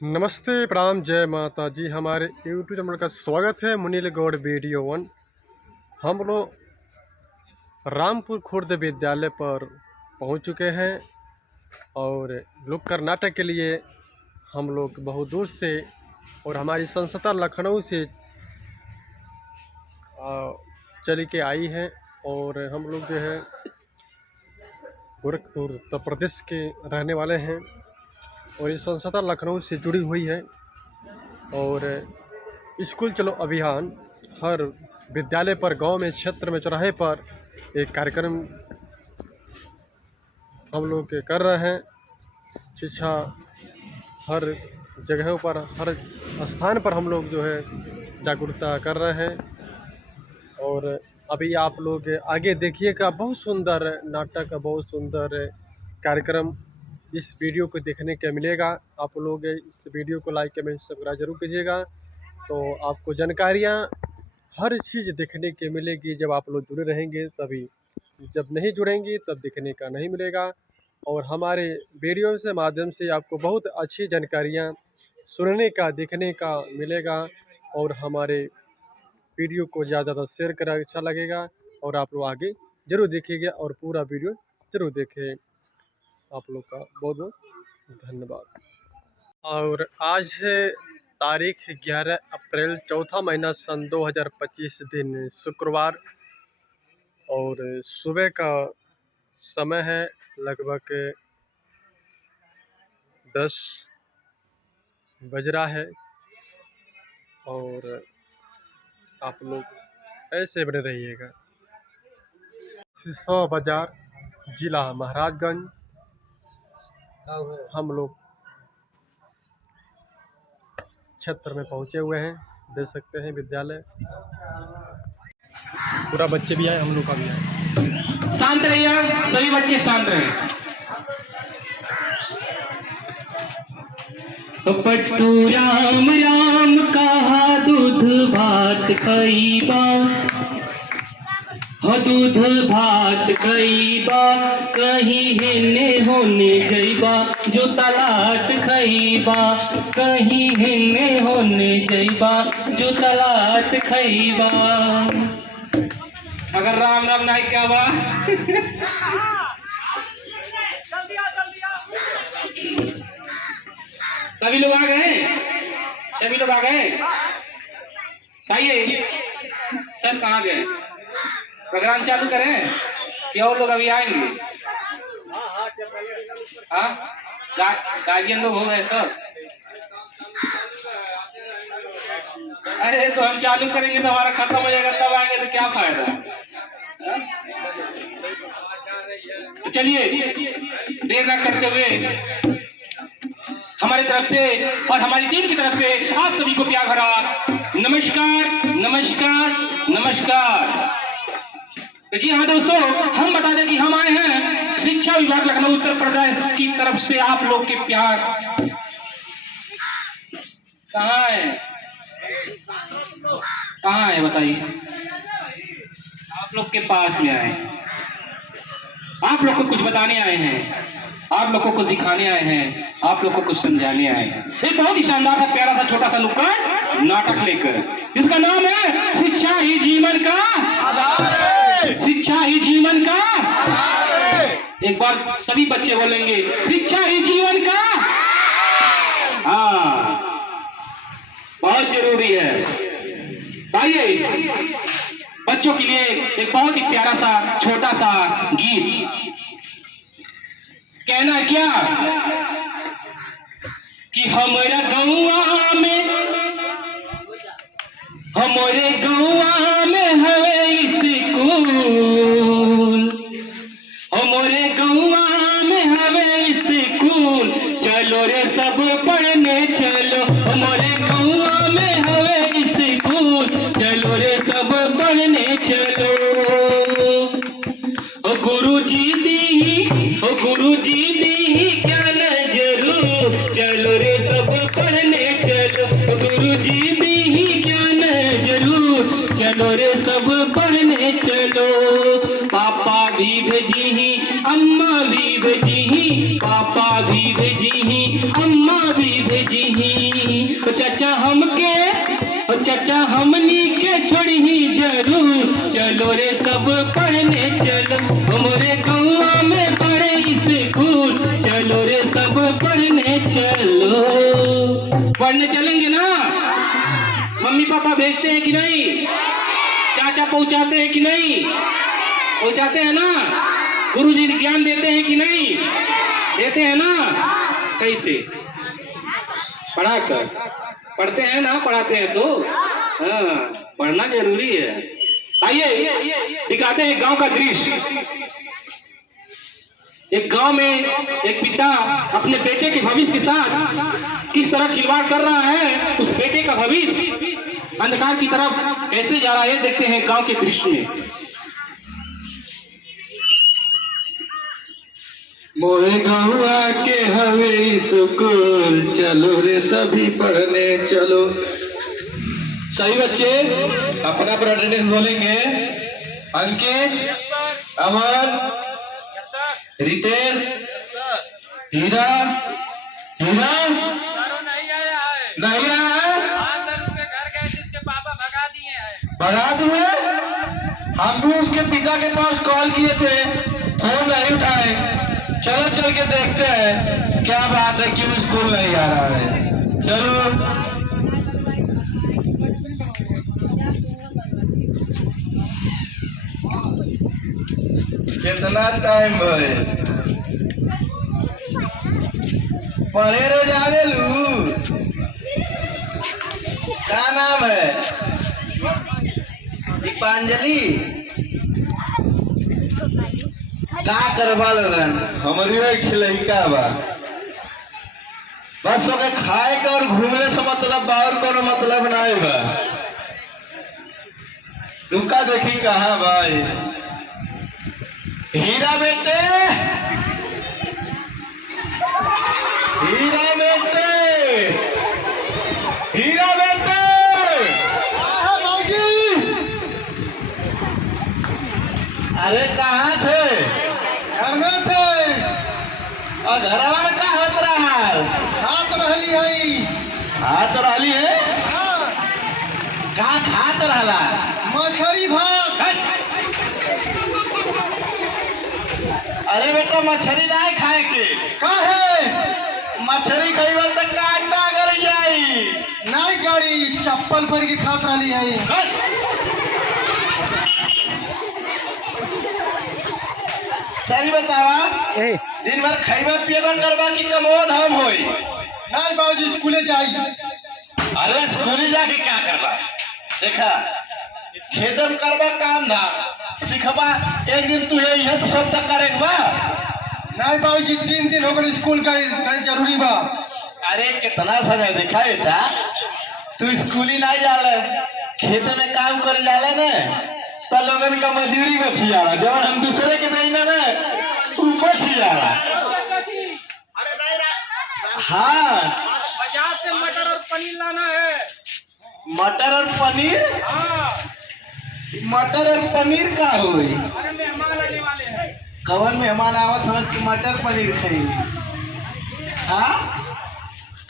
नमस्ते प्रणाम जय माता जी। हमारे यूट्यूब चैनल का स्वागत है मुनील गौड़ वीडियो वन। हम लोग रामपुर खुर्द विद्यालय पर पहुंच चुके हैं और नुक्कड़ नाटक के लिए हम लोग बहुत दूर से और हमारी संस्था लखनऊ से चल के आई है और हम लोग जो है गोरखपुर उत्तर प्रदेश के रहने वाले हैं और ये संस्था लखनऊ से जुड़ी हुई है। और स्कूल चलो अभियान हर विद्यालय पर, गांव में, क्षेत्र में, चौराहे पर एक कार्यक्रम हम लोग कर रहे हैं। शिक्षा हर जगहों पर, हर स्थान पर हम लोग जो है जागरूकता कर रहे हैं। और अभी आप लोग आगे देखिएगा, बहुत सुंदर नाटक, बहुत सुंदर कार्यक्रम इस वीडियो को देखने को मिलेगा। आप लोग इस वीडियो को लाइक, कमेंट, सब्सक्राइब जरूर कीजिएगा, तो आपको जानकारियाँ हर चीज़ देखने के मिलेगी। जब आप लोग जुड़े रहेंगे तभी, जब नहीं जुड़ेंगे तब देखने का नहीं मिलेगा। और हमारे वीडियो से माध्यम से आपको बहुत अच्छी जानकारियाँ सुनने का, देखने का मिलेगा। और हमारे वीडियो को ज़्यादा शेयर करें, अच्छा लगेगा। और आप लोग आगे ज़रूर देखिएगा और पूरा वीडियो ज़रूर देखें। आप लोग का बहुत बहुत धन्यवाद। और आज है तारीख 11 अप्रैल, चौथा महीना सन 2025, दिन शुक्रवार। और सुबह का समय है, लगभग 10 बज रहा है। और आप लोग ऐसे बने रहिएगा। सिसो बाजार, जिला महाराजगंज, हम लोग क्षेत्र में पहुंचे हुए हैं। देख सकते हैं विद्यालय पूरा, बच्चे भी आए, हम लोग का भी आए। शांत रहिए, सभी बच्चे शांत रहे। पट्टू राम राम कहा दूध भात खइबा, हो दूध भात खइबा, कहीं हेने होने जइबा, जो तलाट खइबा, कहीं हेने होने जइबा, जो तलाट खइबा। अगर राम राम नहीं क्या बा सभी लोग आ गए, सभी लोग आ गए। आइए सर, कहाँ गए? प्रोग्राम चालू करें कि और लोग अभी आएंगे? हाँ, गार्जियन लोग हो गए सब? अरे तो हम चालू करेंगे तो हमारा खत्म हो जाएगा, तब आएंगे तो क्या फायदा। तो चलिए देर न करते हुए हमारी तरफ से और हमारी टीम की तरफ से आप सभी को प्यार भरा नमस्कार, नमस्कार, नमस्कार। तो जी हाँ दोस्तों, हम बता दें कि हम आए हैं शिक्षा विभाग लखनऊ उत्तर प्रदेश की तरफ से आप लोग के प्यार। कहाँ है, कहाँ है बताइए? आप लोग के पास में आए, आप लोग को कुछ बताने आए हैं, आप लोग को कुछ दिखाने आए हैं, आप लोग को कुछ समझाने आए हैं। एक बहुत ही शानदार सा, प्यारा सा, छोटा सा नुक्कड़ नाटक लेकर, जिसका नाम है शिक्षा ही जीवन का आधार है, शिक्षा ही जीवन का आधार है। एक बार सभी बच्चे बोलेंगे, शिक्षा ही जीवन का। हाँ, बहुत जरूरी है। आइए बच्चों के लिए एक बहुत ही प्यारा सा, छोटा सा गीत। कहना क्या कि हमारा गौआ में, हमारे गौआ में है स्कूल, हमारे गौआ में है स्कूल, चलो रे सब पढ़ने चलो, हमारे गौआ में है स्कूल, चलो रे सब पढ़ने चलो। ओ गुरु जी दी, ओ गुरु जी दी ज्ञान जरूर, चलो रे सब पढ़ने चलो, ओ गुरु जी दी ज्ञान जरूर, चलो रे सब पढ़ने चलो। पापा भी भेजी ही, अम्मा भी भेजी ही, पापा भी भेजी ही, अम्मा भी भेजी ही, चचा हमनी के छोड़ी जरूर, चलो रे सब पढ़ने चलो, हमरे गौवा में पढ़े स्कूल, चलो रे सब पढ़ने चलो। पढ़ने चलेंगे ना? मम्मी पापा भेजते हैं कि नहीं? चाचा पहुंचाते हैं कि नहीं? पहुंचाते हैं ना? गुरुजी ज्ञान देते हैं कि नहीं? देते हैं ना? कैसे? पढ़ाकर पढ़ते हैं ना, पढ़ाते हैं तो हाँ, पढ़ना जरूरी है। आइए दिखाते हैं गांव का दृश्य। एक गांव में एक पिता अपने बेटे के भविष्य के साथ किस तरह खिलवाड़ कर रहा है। उस बेटे का भविष्य अंधकार की तरफ कैसे जा रहा है, देखते हैं गांव के दृश्य में। मोहे गौआ के हवे स्कूल, चलो रे सभी पढ़ने चलो। सही बच्चे अपना पर अटेंडेंस बोलेंगे। अंकित, अमन, रितेश, हीरा, हीरा नहीं आया है। नहीं आया है? अंदर उसके घर गए जिसके पापा भगा दिए हैं। भगा दिए? हम भी उसके पिता के पास कॉल किए थे, फोन नहीं उठाए। चलो चल के देखते हैं क्या बात है, क्यों स्कूल नहीं आ रहा है। चलो कितना टाइम है? पढ़े रो जावे लू। क्या नाम है? दीपांजलि। का करवा लगन? हमारी एक लड़का बा, बस ओके खाए का और घूमने से मतलब बा, और कोनो मतलब नहीं बा। रुका देखी कहाँ भाई। हीरा बेटे, हीरा बेटे, हीरा बेटे। अरे कहाँ थे? घर में थे। और घरवा में क्या होत रहा है? हाथ रहली है। हाथ रहली है? हाँ, कहाँ खात रहला? मछली भात। अरे बेटा मछली नहीं खाए के। काहे? मछली खाइबा तो कांटा कर जाई। नहीं गाड़ी चप्पल पर के खात रहली है। सही बतावा, दिन भर खाइबा पिएबा करबा की कमोद हम होई? नहीं बाबूजी स्कूले जाई। अरे स्कूल जाके क्या करबा? देखा खेत में करबा काम ना सिखबा, एक दिन तू यही तो सब तक करेगा। नहीं बाबूजी 3 दिन हो गए स्कूल का जरूरी बा। अरे कितना समय देखा बेटा, तू स्कूल ही नहीं जाला, खेत में काम कर जाला ना, तो लोगन का मजदूरी बची जाला। जब हम दूसरे के महीना ना बची जाला। हाँ, बाजार से मटर और पनीर लाना है। मटर और पनीर? हाँ, मटर और पनीर का हुई? अरे मेहमान आने वाले हैं। कवन मेहमान आवत हो कि मटर पनीर खाई? हाँ,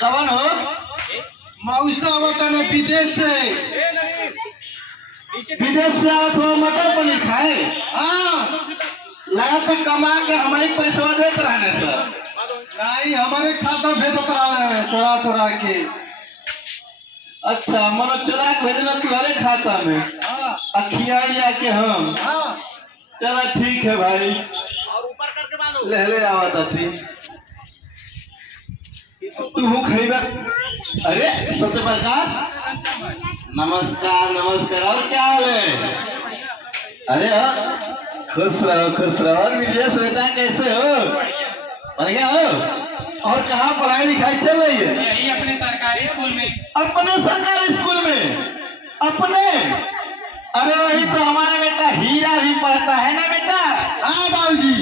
कवन हो? मौसा आवता ने विदेश से। ए नहीं, विदेश से आवत हो मटर पनीर खाए? हाँ, लगा तो कमा के हमारे पैसा देते रहने सर। नहीं हमारे खाता भेजत रहा है तोड़ा तोड़ा के। अच्छा मनो चुरा के भेजना तुम्हारे खाता में, हाँ अखिया जाके हम। हाँ, चला ठीक है भाई, ले आवा था ठीक। तू खरीदा? अरे सत्य प्रकाश, नमस्कार नमस्कार, और क्या हाल है? अरे खुश रहो। और विदेश बेटा कैसे हो? बढ़िया हो? और कहाँ पढ़ाई लिखाई चल रही है? यही अपने सरकारी स्कूल में। अपने सरकारी स्कूल में? अपने? अरे वही तो हमारा बेटा हीरा भी पढ़ता है ना बेटा। हाँ बाबूजी।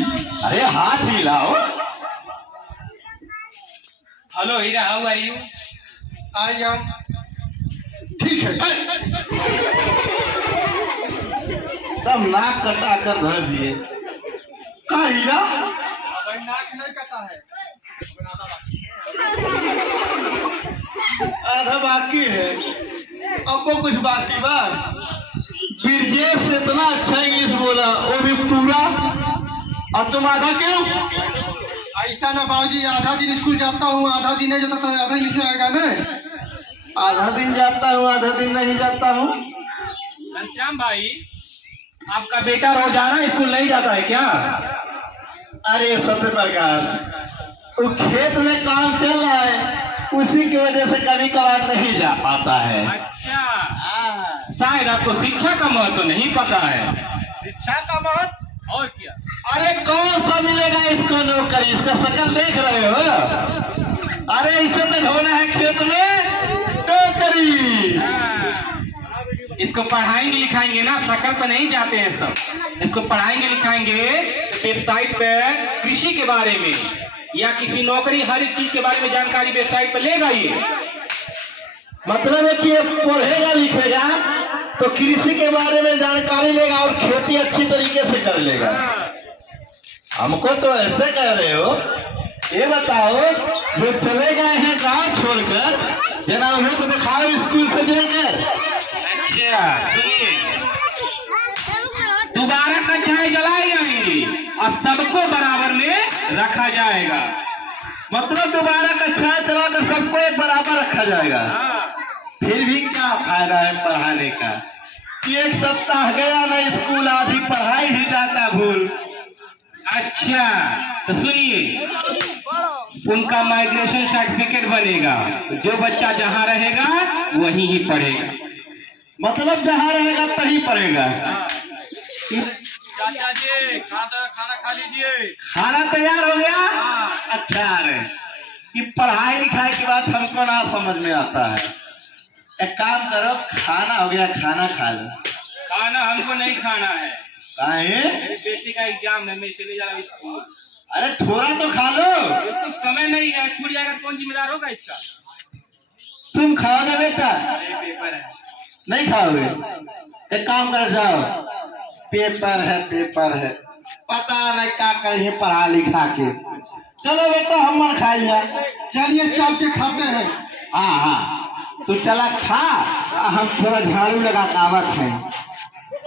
अरे हाथ हिलाओ। Hello Heera, how are you? I am ठीक है। तब नाक कटा कर धर दिए। का हीरा? भाई नाक नहीं कटा है, आधा बाकी है। अब वो कुछ बाकी बात ब्रिजेश से इतना अच्छा इंग्लिश बोला, वो भी पूरा, और तुम आधा क्यों? ऐसा ना बाबूजी, आधा दिन स्कूल जाता हूँ, आधा दिन नहीं जाता, तो आधा इंग्लिश में आएगा ना। आधा दिन जाता हूँ, आधा दिन नहीं जाता हूँ। घनश्याम भाई, आपका बेटा रोजाना स्कूल नहीं जाता है क्या? अरे सत्य प्रकाश, वो खेत में काम चल रहा है, उसी की वजह से कभी कभार नहीं जा पाता है। अच्छा, शायद आपको शिक्षा का महत्व नहीं पता है। शिक्षा का महत्व और क्या? अरे कौन सा मिलेगा इसको नौकरी? इसका शकल देख रहे हो? अरे इसे तो ढोना है खेत में टोकरी। इसको पढ़ाएंगे लिखाएंगे ना, शकल पे नहीं जाते हैं सब। इसको पढ़ाएंगे लिखाएंगे, वेबसाइट पे कृषि के बारे में या किसी नौकरी, हर एक चीज के बारे में जानकारी वेबसाइट पे लेगा ये। मतलब है कि ये पढ़ेगा लिखेगा तो कृषि के बारे में जानकारी लेगा और खेती अच्छी तरीके से कर लेगा। हमको तो ऐसे कह रहे हो? ये बताओ, जो चले गए हैं गांव छोड़कर, जना उन्हें तो दिखाओ स्कूल से जोड़कर। अच्छा सुनिए, दोबारा कक्षाएं जलाई जाएंगी और सबको बराबर में रखा जाएगा। मतलब दोबारा कक्षा चलाकर सबको एक बराबर रखा जाएगा। फिर भी क्या फायदा है पढ़ाने का? एक सप्ताह गया ना स्कूल, आधी पढ़ाई ही जाता भूल। अच्छा तो सुनिए, उनका माइग्रेशन सर्टिफिकेट बनेगा, जो बच्चा जहाँ रहेगा वहीं ही पढ़ेगा। मतलब जहाँ रहेगा तहीं पढ़ेगा। चाचा जी खाना खा लीजिए। खाना तैयार हो गया? अच्छा रे, कि पढ़ाई लिखाई की बात हमको ना समझ में आता है। एक काम करो, खाना हो गया, खाना खा लो। खाना हमको नहीं खाना है, काहे? मेरी बेटी का एग्जाम है, मैं इसीलिए जा रहा हूँ स्कूल। अरे थोड़ा तो खा लो। कुछ समय नहीं है, छूट जाएगा तो कौन जिम्मेदार होगा इसका? तुम खाओगे बेटा? अरे पेपर है। नहीं खाओगे? एक काम कर जाओ, पेपर है पेपर है, पता नहीं क्या करेंगे पढ़ा लिखा के। चलो बेटा हम मन खाइए। चलिए चाप के खाते हैं। हाँ हाँ, तू चला खा, हम थोड़ा झाड़ू लगा आवत है।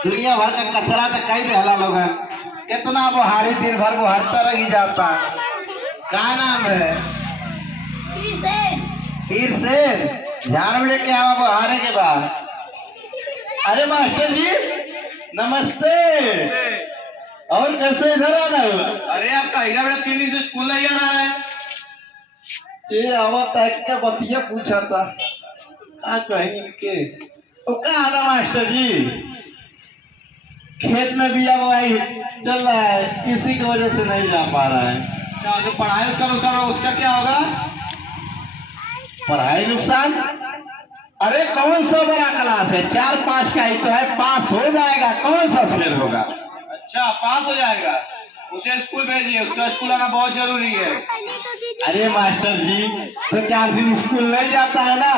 दुनिया भर का कचरा तो कई देहला लोग है, इतना बुहारी दिन भर बुहारता रही जाता। क्या नाम है? फिर से झाड़ू लेके आवा बुहारे के बाद। अरे मास्टर जी नमस्ते। और कैसे इधर आना हुआ? अरे आपका हीरा बेटा 3 दिन से स्कूल नहीं आ रहा है। ये आवत है क्या बतिया पूछा था, क्या कहेंगे के? तो कहा ना मास्टर जी, खेत में भी बुआई चल रहा है, किसी की वजह से नहीं जा पा रहा है। अच्छा, जो पढ़ाई उसका नुकसान होगा उसका क्या होगा? पढ़ाई नुकसान? अरे कौन सा बड़ा क्लास है, 4-5 का ही तो है, पास हो जाएगा, कौन सा फेल होगा? अच्छा पास हो जाएगा, उसे स्कूल भेजिए, उसका स्कूल आना बहुत जरूरी है। अरे मास्टर जी, तो 4 दिन स्कूल नहीं जाता है ना,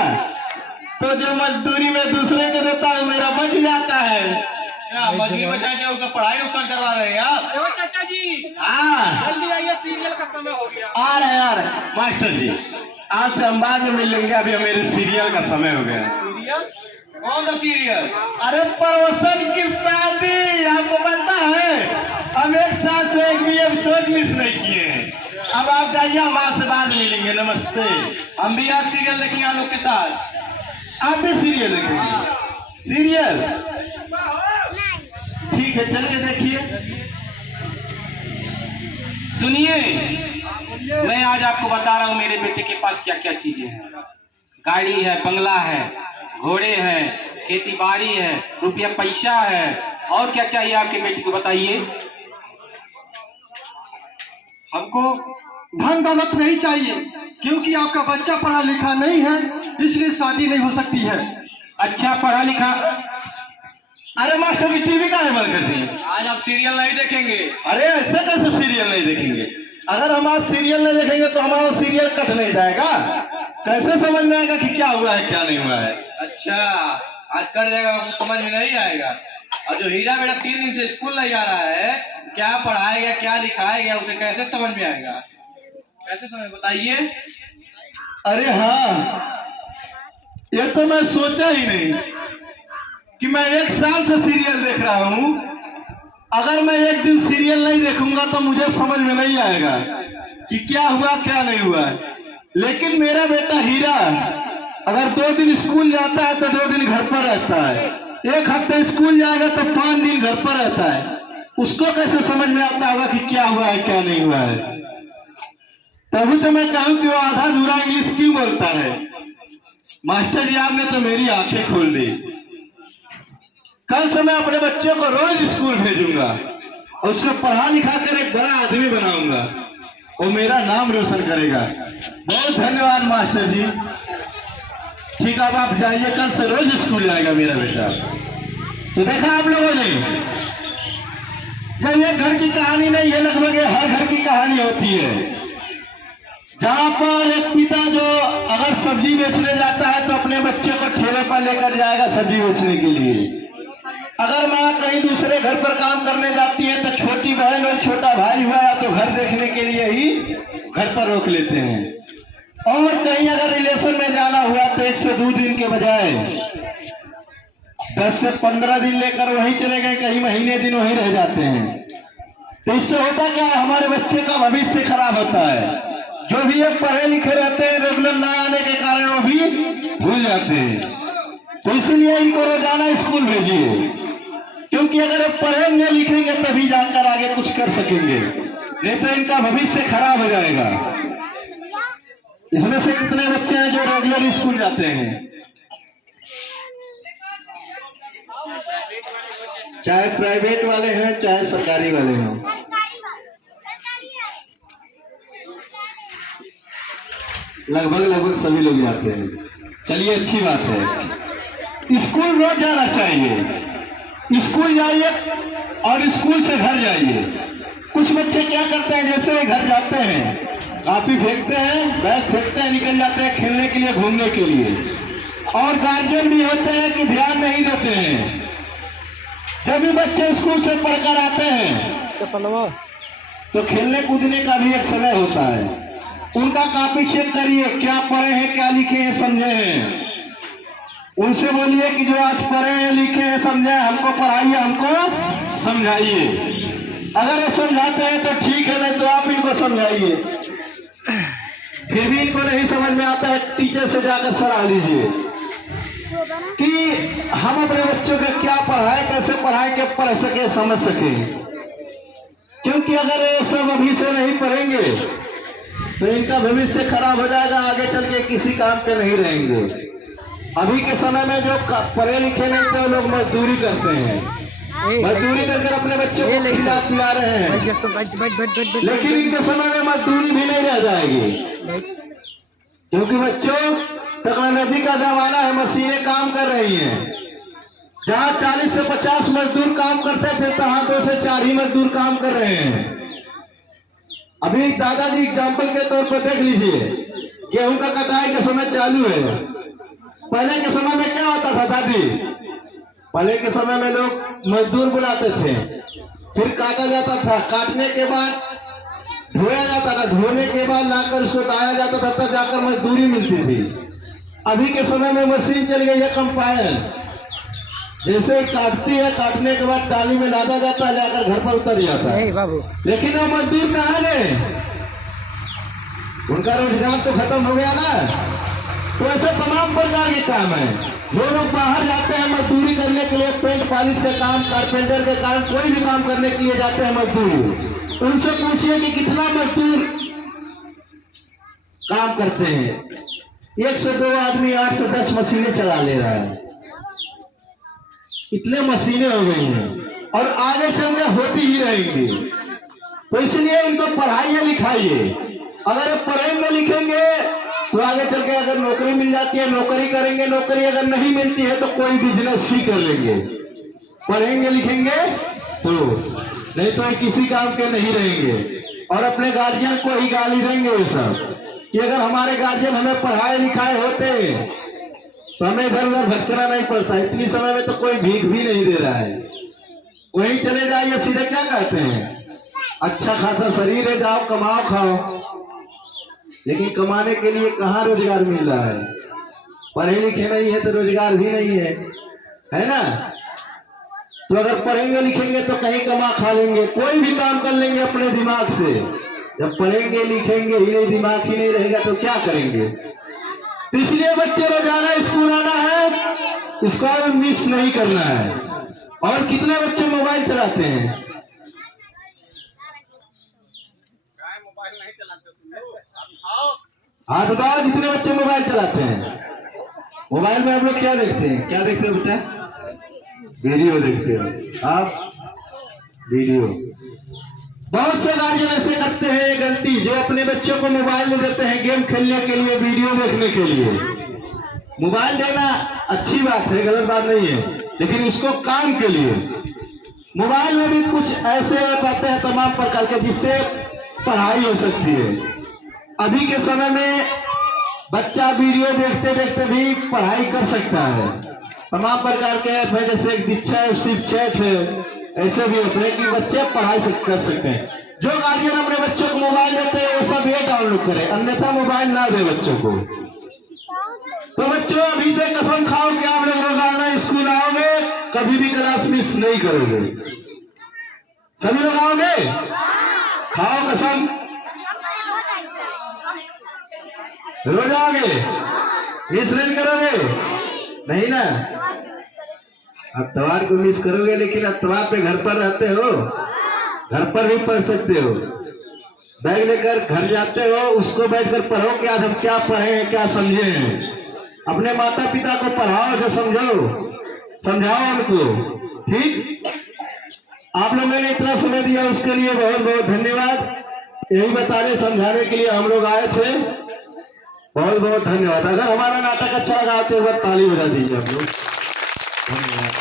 तो जो मजदूरी में दूसरे को देता है मेरा बच जाता है। अच्छा, मजदूरी बचा के उसका पढ़ाई नुकसान करवा रहे हैं आप? अरे चाचा जी हाँ जल्दी आइए, सीरियल का समय हो गया। आ रहे हैं, आ रहे हैं। मास्टर जी आज से हम बाद में मिलेंगे, अभी मेरे सीरियल का समय हो गया। सीरियल? कौन सा सीरियल? अरे पड़ोसन की शादी, आपको पता है? हम एक साल से एक भी एपिसोड मिस नहीं किए हैं। अब आप जाइए, हम आपसे बाद में मिलेंगे। नमस्ते। हम भी आज सीरियल देखेंगे आप लोग के साथ। आप भी सीरियल देखेंगे? सीरियल ठीक है, चलिए देखिए। सुनिए, मैं आज आपको बता रहा हूँ मेरे बेटे के पास क्या क्या चीजें हैं। गाड़ी है, बंगला है, घोड़े हैं, खेती बाड़ी है, रुपया पैसा है, और क्या चाहिए आपके बेटे को बताइए। हमको धन दौलत नहीं चाहिए, क्योंकि आपका बच्चा पढ़ा लिखा नहीं है, इसलिए शादी नहीं हो सकती है। अच्छा पढ़ा लिखा? अरे मास्टर जी टीवी का है बंद कर दिए। आज आप सीरियल नहीं देखेंगे। अरे ऐसे कैसे सीरियल नहीं देखेंगे? अगर हम आज सीरियल नहीं देखेंगे तो हमारा सीरियल कट नहीं जाएगा। कैसे समझ में आएगा कि क्या हुआ है क्या नहीं हुआ है? अच्छा आज कर जाएगा, आपको समझ में नहीं आएगा। और जो हीरा बेटा 3 दिन से स्कूल नहीं आ रहा है, क्या पढ़ाएगा क्या लिखाएगा, उसे कैसे समझ में आएगा? कैसे समझ बताइए। अरे हाँ, ये तो मैं सोचा ही नहीं कि मैं 1 साल से सीरियल देख रहा हूँ। अगर मैं एक दिन सीरियल नहीं देखूंगा तो मुझे समझ में नहीं आएगा कि क्या हुआ क्या नहीं हुआ। लेकिन मेरा बेटा हीरा अगर 2 दिन स्कूल जाता है तो 2 दिन घर पर रहता है, 1 हफ्ते स्कूल जाएगा तो 5 दिन घर पर रहता है। उसको कैसे समझ में आता होगा कि क्या हुआ है क्या नहीं हुआ है। तभी तो मैं कहूँ कि वो आधा अधूरा इंग्लिश क्यों बोलता है। मास्टर जी आपने तो मेरी आंखें खोल दी। कल से मैं अपने बच्चों को रोज स्कूल भेजूंगा और उसको पढ़ा लिखा कर एक बड़ा आदमी बनाऊंगा और मेरा नाम रोशन करेगा। बहुत धन्यवाद मास्टर जी। ठीक है, अब आप जाइए, कल से रोज स्कूल जाएगा मेरा बेटा। तो देखा आप लोगों ने, ये घर की कहानी नहीं है, लगभग हर घर की कहानी होती है। जहाँ पर एक पिता जो अगर सब्जी बेचने जाता है तो अपने बच्चे को ठेले पर लेकर जाएगा सब्जी बेचने के लिए। अगर माँ कहीं दूसरे घर पर काम करने जाती है तो छोटी बहन और छोटा भाई हुआ या तो घर देखने के लिए ही घर पर रोक लेते हैं। और कहीं अगर रिलेशन में जाना हुआ तो 1 से 2 दिन के बजाय 10 से 15 दिन लेकर वहीं चले गए, कहीं महीने दिन वहीं रह जाते हैं। तो इससे होता क्या है, हमारे बच्चे का भविष्य खराब होता है। जो भी ये पढ़े लिखे रहते हैं रेगुलर ना आने के कारण वो भी भूल जाते हैं। तो इसलिए इनको रोजाना स्कूल भेजिए, क्योंकि अगर वो पढ़ेंगे लिखेंगे तभी जाकर आगे कुछ कर सकेंगे, नहीं तो इनका भविष्य खराब हो जाएगा। इसमें से कितने बच्चे हैं जो रेगुलर स्कूल जाते हैं, चाहे प्राइवेट वाले हैं चाहे सरकारी वाले हैं। लगभग सभी लोग जाते हैं। चलिए अच्छी बात है। स्कूल रोज जाना चाहिए। स्कूल जाइए और स्कूल से घर जाइए। कुछ बच्चे क्या करते हैं, जैसे घर जाते हैं कापी फेंकते हैं, बैग फेंकते हैं, निकल जाते हैं खेलने के लिए घूमने के लिए। और गार्जियन भी होते हैं कि ध्यान नहीं देते हैं। जब भी बच्चे स्कूल से पढ़कर आते हैं तो खेलने कूदने का भी एक समय होता है। उनका कापी चेक करिए, क्या पढ़े हैं क्या लिखे हैं समझे हैं। उनसे बोलिए कि जो आज पढ़े हैं लिखे हैं समझे हैं, हमको पढ़ाइए हमको समझाइए। अगर ये समझाते हैं तो ठीक है, नहीं तो आप इनको समझाइए। फिर भी इनको नहीं समझ में आता है, टीचर से जाकर सलाह लीजिए कि हम अपने बच्चों को क्या पढ़ाएं, कैसे पढ़ाएं कि पढ़ सके समझ सके। क्योंकि अगर ये सब अभी से नहीं पढ़ेंगे तो इनका भविष्य खराब हो जाएगा, आगे चल के किसी काम के नहीं रहेंगे। अभी के समय में जो पढ़े लिखे नहीं थे लोग मजदूरी करते हैं, मजदूरी करके अपने बच्चों को खिला पिला रहे हैं। लेकिन इनके समय में मजदूरी भी नहीं रह जाएगी, क्योंकि बच्चों टेक्नोलॉजी का जमाना है, मशीनें काम कर रही हैं। जहाँ 40 से 50 मजदूर काम करते थे तहाँ 2 से 4 ही मजदूर काम कर रहे हैं। अभी दादाजी एग्जाम्पल के तौर पर देख लीजिए, गेहूं का कटाई का समय चालू है। पहले के समय में क्या होता था दादी, पहले के समय में लोग मजदूर बुलाते थे, फिर काटा जाता था, काटने के बाद धोया जाता था, धोने के बाद लाकर उसको डाया जाता था, तब जाकर मजदूरी मिलती थी। अभी के समय में मशीन चल गई है कंपायर, जैसे ही काटती है काटने के बाद टाली में लादा जाता है, लाकर घर पर उतर जाता है। लेकिन वो मजदूर कहाँ गए, उनका रोजगार तो खत्म हो गया ना। तो ऐसे तमाम प्रकार के काम है। जो लोग बाहर जाते हैं मजदूरी करने के लिए, पेंट पॉलिश का काम, कारपेंटर के काम, कोई भी काम करने के लिए जाते हैं मजदूर, उनसे पूछिए कि कितना मजदूर काम करते हैं। 1 से 2 आदमी 8 से 10 मशीनें चला ले रहा है। इतने मशीनें हो गई हैं और आगे चलकर होती ही रहेंगी। तो इसलिए इनको पढ़ाइए लिखाइए। अगर ये पढ़ेंगे लिखेंगे तो आगे चल के अगर नौकरी मिल जाती है नौकरी करेंगे, नौकरी अगर नहीं मिलती है तो कोई बिजनेस ही कर लेंगे। पढ़ेंगे लिखेंगे तो, नहीं तो किसी काम के नहीं रहेंगे और अपने गार्जियन को ही गाली देंगे वो सब कि अगर हमारे गार्जियन हमें पढ़ाए लिखाए होते तो हमें इधर उधर भटकना नहीं पड़ता। इतनी समय में तो कोई भीख भी नहीं दे रहा है, वहीं चले जाइए सीधे क्या कहते हैं, अच्छा खासा शरीर है, जाओ कमाओ खाओ। लेकिन कमाने के लिए कहाँ रोजगार मिल रहा है। पढ़े लिखे नहीं है तो रोजगार भी नहीं है ना। तो अगर पढ़ेंगे लिखेंगे तो कहीं कमा खा लेंगे, कोई भी काम कर लेंगे अपने दिमाग से। जब पढ़ेंगे लिखेंगे ही नहीं, दिमाग ही नहीं रहेगा तो क्या करेंगे। तो इसलिए बच्चे रोजाना स्कूल आना है, इसको मिस नहीं करना है। और कितने बच्चे मोबाइल चलाते हैं? हाँ तो बताओ, जितने बच्चे मोबाइल चलाते हैं, मोबाइल में आप लोग क्या देखते हैं? क्या देखते हो बेटा? वीडियो देखते हो आप, वीडियो। बहुत से गार्जियन ऐसे करते हैं ये गलती, जो अपने बच्चों को मोबाइल दे देते हैं गेम खेलने के लिए, वीडियो देखने के लिए। मोबाइल देना अच्छी बात है, गलत बात नहीं है, लेकिन उसको काम के लिए। मोबाइल में भी कुछ ऐसे ऐप आते हैं तमाम प्रकार के, जिससे पढ़ाई हो सकती है। अभी के समय में बच्चा वीडियो देखते देखते भी पढ़ाई कर सकता है। तमाम प्रकार के ऐप है, जैसे दीक्षा है, शिवचैट है, ऐसे भी होते हैं कि बच्चे पढ़ाई कर सकते हैं। जो गार्जियन अपने बच्चों को मोबाइल देते हैं वो सब ये डाउनलोड करें, अन्यथा मोबाइल ना दे बच्चों को। तो बच्चों अभी से कसम खाओ कि आप लोग रोजाना स्कूल आओगे, कभी भी क्लास मिस नहीं करोगे। सभी लोग आओगे? खाओ कसम, रोज आओगे, मिस नहीं करोगे? नहीं ना, अतवार को मिस करोगे, लेकिन अतवार पे घर पर रहते हो, घर पर भी पढ़ सकते हो। बैग लेकर घर जाते हो, उसको बैठकर पढ़ो कि आज हम क्या पढ़े हैं, क्या समझे हैं। अपने माता पिता को पढ़ाओ, जो समझाओ उनको, ठीक। आप लोगों ने इतना समय दिया उसके लिए बहुत बहुत धन्यवाद। यही बताने समझाने के लिए हम लोग आए थे, बहुत बहुत धन्यवाद। अगर हमारा नाटक अच्छा लगा तो एक बार ताली बजा दीजिए आप लोग। धन्यवाद।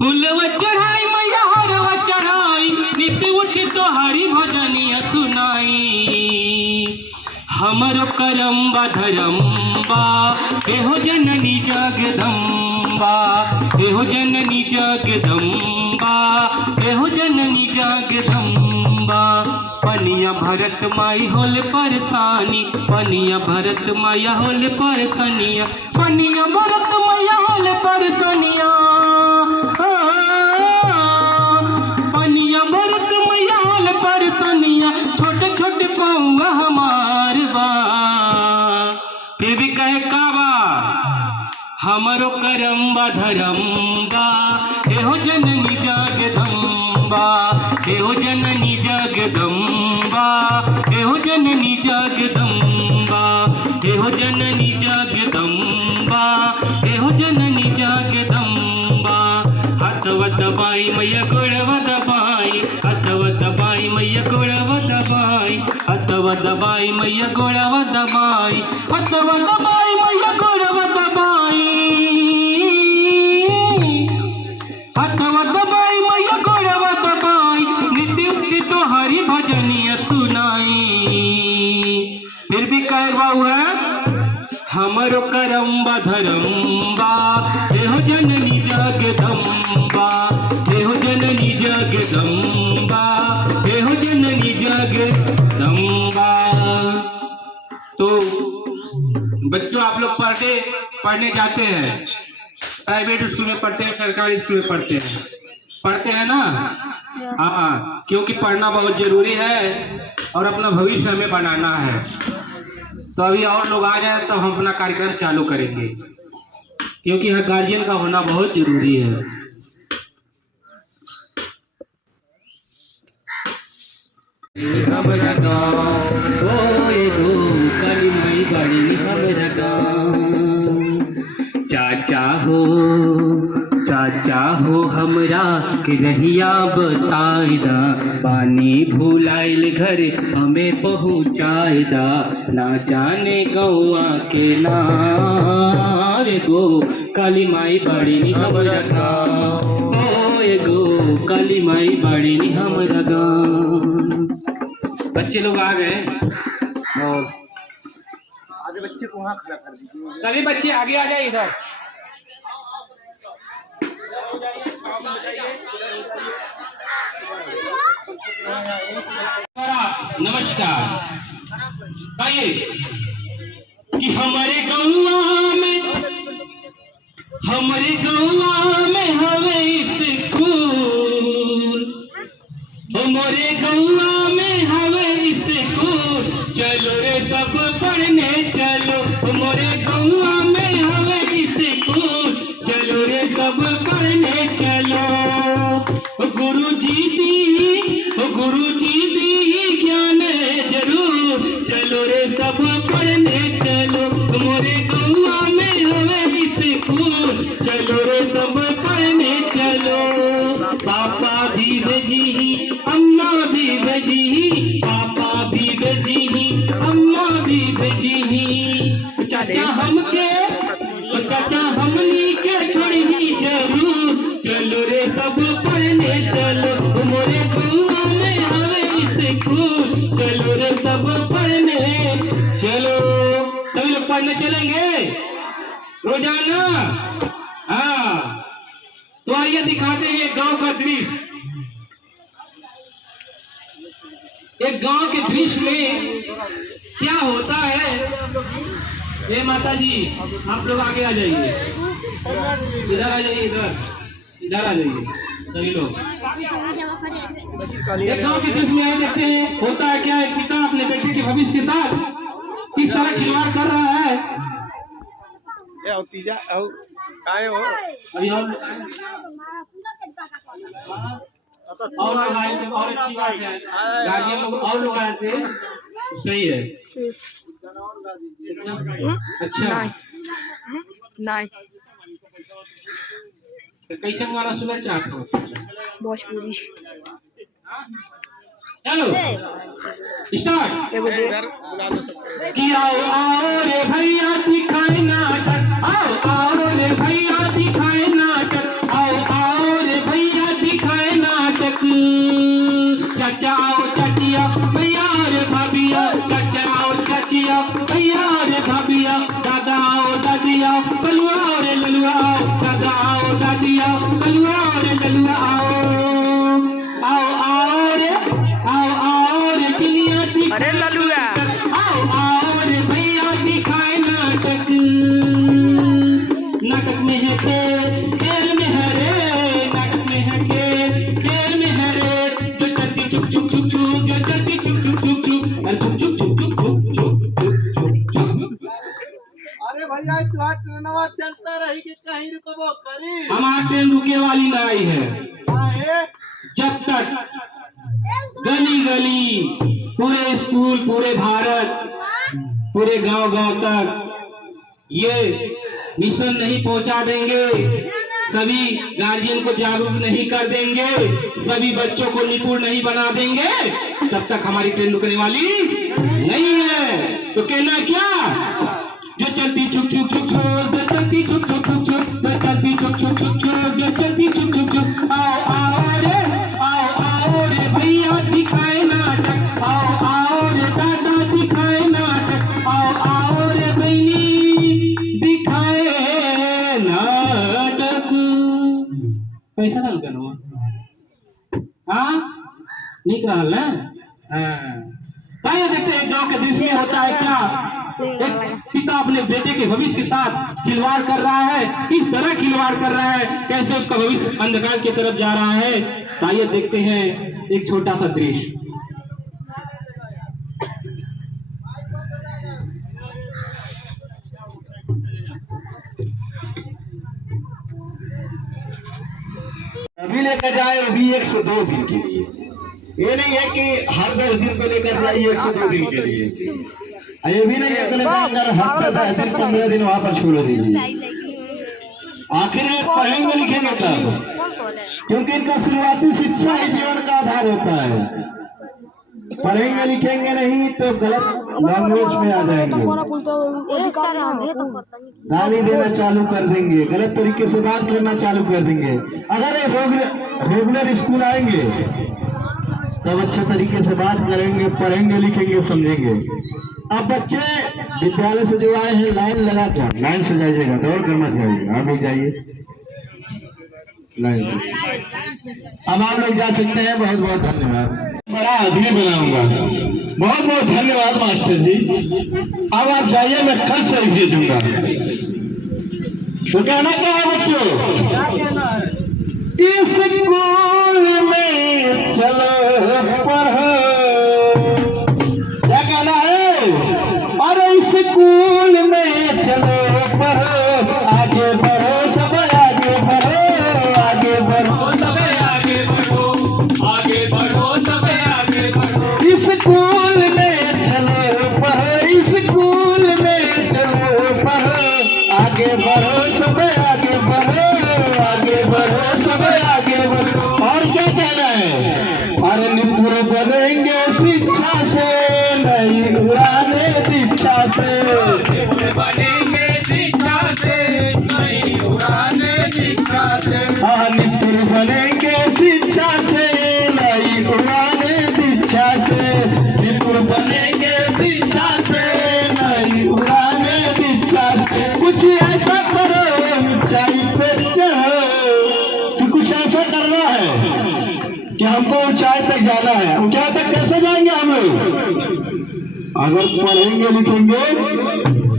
फूलवा चढ़ाई मैया हरवा चढ़ाई, नित्य उठी तो हरि भजनिया सुनाई। हमरो करम्बा धरम्बा, एहो जननी जगदम्बा, एहो जननी जगदम्बा, एहो जननी जगदम्बा। पनिया भरत माई होल परेशानी, पनिया भरत माया होल परेशानिया, पनिया भरत माया होल परेशानिया। पनिया भरत मैया होल परेशानिया, छोटे छोटे पौआ हमार बा, फिर भी कहे काबा हमरो करम्बा धरम्बा, एहो जननी जगदम्बा, एहो जननी जगदम्बा, एहो जननी जगदम्बा, एहो जननी जगदम्बा, एहो जननी जगदम्बा। हथवा दबाई मैया गोड़वा दबाई, हथवा दबाई मैया गोड़वा दबाई, हथवा दबाई मैया गोड़वा दबाई, हथवा दबाई मैया गोड़वा दबाई, हथवा दबाई मैया गोड़वा दबाई। नित्य तो हरि भजनिया सुनाई, फिर भी कह बाबू है हमरो करम्बा धरम्बा, एहो जननी जगदम्बा, एहो जननी जगदम्बा, एहो जननी जगदम्बा। तो बच्चों आप लोग पढ़ने जाते हैं, प्राइवेट स्कूल में पढ़ते हैं, सरकारी स्कूल में पढ़ते हैं ना। हाँ, क्योंकि पढ़ना बहुत जरूरी है और अपना भविष्य हमें बनाना है। तो अभी और लोग आ जाए तो हम अपना कार्यक्रम चालू करेंगे, क्योंकि यहाँ गार्जियन का होना बहुत जरूरी है। हमरा गाँव ओए दो काली माई बड़ी हमरा गाँव, चाचा हो हमरा के रहिया बताइदा, पानी भुलाइल घर हमें पहुँचाइदा, ना जाने गौआ के नार गो काली माई बड़ी हमरा गाँव, ओए गो काली माई बड़ी हमरा गाँव। बच्चे लोग आ गए और आगे बच्चे को वहाँ खड़ा कर दीजिए। सभी बच्चे आगे आ जाए इधर। नमस्कार। आइए कि हमारे गौवा में हवे स्कूल, हमारे गौवा में हवे स्कूल, चलो रे सब पढ़ने चलो, हमारे गौवा में हवे स्कूल, चलो रे सब पढ़ने चलो। गुरु जी दी ज्ञान जरूर, चलो रे सब पढ़ने चलो, हमारे गौवा में हवे स्कूल, चलो रे सब पढ़ने चलो। पापा भी बजी, अम्मा भी बजी, पापा भी बजी, अम्मा भी बजी, चाचा हमनी के छोड़ी जरूर, चलो रे सब पढ़ने चलो, मोरे गौवा में हवे स्कूल, चलो रे सब पढ़ने चलो। सभी लोग पढ़ने चलेंगे रोजाना। हाँ, तो आइए दिखाते हैं एक गांव का दृश्य। एक गांव के दृश्य में क्या होता है। ये माता जी आप लोग आगे आ जाइए, इधर आ जाइए, इधर आ जाइए सभी लोग। एक गांव के दृश्य में आए देखते हैं होता है क्या। एक पिता अपने बेटे के भविष्य के साथ किस तरह खिलवाड़ कर रहा है। अभी और अच्छी बात है, गार्जियन लोग और लोग आए थे, सही है। अच्छा नहीं कैसे गाना सुनना चाहते हो? भोजपुरी। चलो स्टार्ट। कि आओ रे भैया दिखाए नाटक, आओ रे भैया दिखाए नाटक, आओ रे भैया दिखाए नाटक। चाचा आओ चाचिया, भैया रे भाभिया, चाचा आओ चाचिया, भैया रे भाभिया, दादा आओ दादिया, कलुआ रे ललुआ आओ, दादा आओ दादिया, कलुआ रे ललुआ आओ। आओ रे चिनिया दिखाए, अरे ललुआ, आओ रे भैया दिखाए नाटक। नाटक में है खेल में है रे, नाटक में है खेल में है रे। जो चलती चुप चुप चुप चुप, जो चलती चुप चुप चुप चुप, चुप चुप चुप चुप चुप चुप चुप। अरे भैया ट्रेनवा चलता रही कि कहीं रुकबो करी। हमारी ट्रेन रुके वाली नहीं है। जब तक गली गली, पूरे स्कूल, पूरे भारत, पूरे गांव तक ये मिशन नहीं पहुंचा देंगे, सभी गार्जियन को जागरूक नहीं कर देंगे, सभी बच्चों को निपुण नहीं बना देंगे, तब तक हमारी ट्रेन रुकने वाली नहीं है। तो कहना क्या, जो चलती छुक छुक छुक छुक, जो चलती छुक छुक छुक छुक, जो चलती छुक छुक छुक छुक, जो चलती छुक छुक छुक। आओ रे भैया दिखाए नाटक, आओ रे दादा दिखाए नाटक, आओ रे बहनी दिखाए नाटक। कैसा डाल करना हाँ निक रहा ना। हाँ देखते हैं गांव के दृश्य में होता है क्या। एक पिता अपने बेटे के भविष्य के साथ खिलवाड़ कर रहा है, किस तरह खिलवाड़ कर रहा है, कैसे उसका भविष्य अंधकार की तरफ जा रहा है। आइए देखते हैं एक छोटा सा दृश्य। अभी लेकर जाए अभी 102 दिन के लिए, ये नहीं है कि हर 10 दिन को लेकर जाइए 102 दिन के लिए। ये भी नहीं है कि हफ्ता 10 दिन 15 दिन वहां पर छोड़ दीजिए। आखिर ये पढ़ेंगे लिखेंगे तब, क्योंकि इनका शुरुआती शिक्षा ही जीवन का आधार होता है। पढ़ेंगे लिखेंगे नहीं तो गलत लैंग्वेज में आ जाएंगे, गाली देना चालू कर देंगे, गलत तरीके से बात करना चालू कर देंगे। अगर ये रेगुलर स्कूल आएंगे तब अच्छे तरीके से बात करेंगे, पढ़ेंगे लिखेंगे समझेंगे। अब बच्चे विद्यालय से जो आए हैं लाइन लगाकर लाइन से जाइएगा, दौड़ कर मत जाइए, आप भी जाइए। नहीं। अब आप लोग जा सकते हैं। बहुत बहुत धन्यवाद। बड़ा आदमी बनाऊंगा। बहुत बहुत धन्यवाद मास्टर जी। अब आप जाइए, मैं कल से ही भेजूंगा। तो कहना क्या है बच्चों? स्कूल में चलो पढ़ो। क्या कहना है? अरे स्कूल में चलो पढ़ो, आगे बढ़ो सब आगे बढ़ो, आगे बढ़ो सब आगे बढ़ो, आगे बढ़ो सब आगे बढ़ो। स्कूल में चलो पढ़ो, स्कूल में चलो पढ़ो, आगे बढ़ो सब आगे बढ़ो, आगे बढ़ो सब आगे बढ़ो। और क्या कहना है? अरे निपुण बनेंगे शिक्षा से, नहीं उड़ाने दीक्षा से। निपुण बनेंगे शिक्षा से, नहीं उड़ाने दीक्षा से। हाँ, निपुण बनेंगे शिक्षा से, नहीं उड़ाने दीक्षा से। निपुण बनेंगे शिक्षा से, नहीं उड़ाने दीक्षा से। कुछ ऐसा करो ऊंचाई पे चढ़ो। कि कुछ ऐसा करना है कि हमको ऊंचाई तक जाना है। ऊंचाई तक कैसे जाएंगे हम लोग? अगर पढ़ेंगे लिखेंगे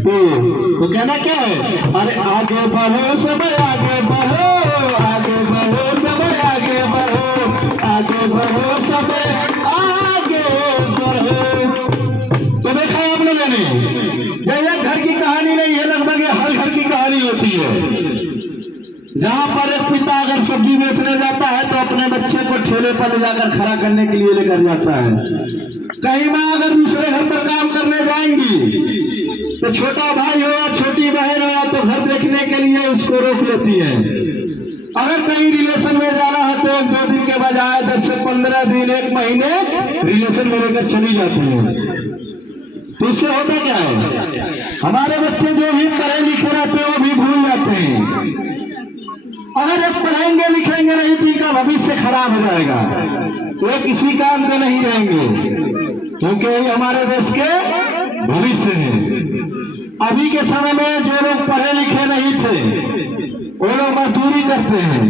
तो कहना क्या है? अरे आगे बढ़ो सब आगे बढ़ो, आगे बढ़ो सब आगे बढ़ो, आगे बढ़ो सब आगे बढ़ो। तो देखा है आप लोगों ने, यह घर की कहानी नहीं है, लगभग ये हर घर की कहानी होती है। जहाँ पर एक पिता अगर सब्जी बेचने जाता है तो अपने बच्चे को ठेले पर ले जाकर खड़ा करने के लिए लेकर जाता है। कहीं माँ अगर दूसरे घर पर काम करने जाएंगी तो छोटा भाई हो या छोटी बहन हो या तो घर देखने के लिए उसको रोक लेती है। अगर कहीं रिलेशन में जाना है तो 1-2 दिन के बजाय 10 से 15 दिन 1 महीने रिलेशन में लेकर चली जाती है। तो इससे होता क्या है? हमारे बच्चे जो भी पढ़े लिखे रहते हैं वो भी भूल जाते हैं। अगर ये पढ़ेंगे लिखेंगे नहीं तो इनका भविष्य खराब हो जाएगा, तो ये किसी काम के नहीं रहेंगे, क्योंकि ये हमारे देश के भविष्य हैं। अभी के समय में जो लोग पढ़े लिखे नहीं थे वो लोग मजदूरी करते हैं।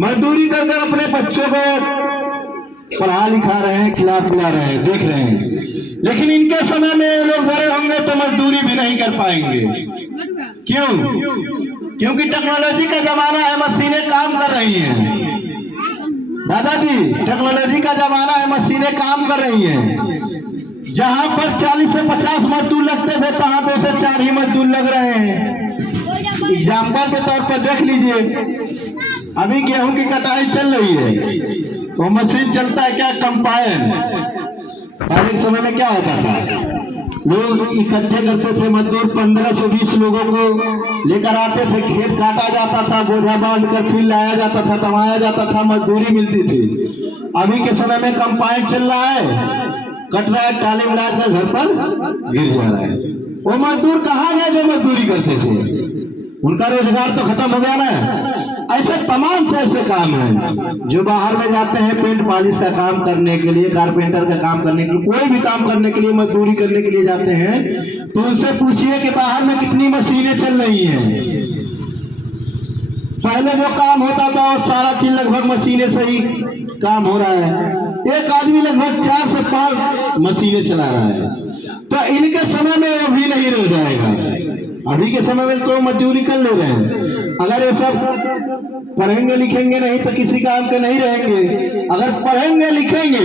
मजदूरी कर अपने बच्चों को पढ़ा लिखा रहे हैं, खिला पिला रहे हैं, देख रहे हैं। लेकिन इनके समय में ये लोग बड़े होंगे तो मजदूरी भी नहीं कर पाएंगे। क्यों? क्योंकि टेक्नोलॉजी का जमाना है, मशीनें काम कर रही हैं। दादाजी, टेक्नोलॉजी का जमाना है, मशीनें काम कर रही हैं। जहां पर 40 से 50 मजदूर लगते थे तहां 2 से 4 ही मजदूर लग रहे हैं। एग्जाम्पल के तौर पर देख लीजिए, अभी गेहूं की कटाई चल रही है तो मशीन चलता है क्या? कंपाइन। पहले समय में क्या होता था? लोग इकट्ठे करते थे मजदूर, 15 से 20 लोगों को लेकर आते थे, खेत काटा जाता था, बोझा बांध कर फिर लाया जाता था, दबाया जाता था, मजदूरी मिलती थी। अभी के समय में कंपाइन चल रहा है, कट रहा है, टाली मिलाकर घर पर गिर जा रहा है। वो मजदूर कहाँ गए जो मजदूरी करते थे? उनका रोजगार तो खत्म हो गया ना। ऐसे तमाम से ऐसे काम हैं जो बाहर में जाते हैं पेंट पॉलिश का काम करने के लिए, कारपेंटर का काम करने के लिए, कोई भी काम करने के लिए, मजदूरी करने के लिए जाते हैं। तो उनसे पूछिए कि बाहर में कितनी मशीनें चल रही हैं। पहले जो काम होता था वो सारा चीज लगभग मशीनें से ही काम हो रहा है। एक आदमी लगभग 4 से 5 मशीनें चला रहा है। तो इनके समय में वो भी नहीं रह जाएगा। अभी के समय में तो मजदूरी कर ले रहे हैं। अगर ये सब पढ़ेंगे लिखेंगे नहीं तो किसी काम के नहीं रहेंगे। अगर पढ़ेंगे लिखेंगे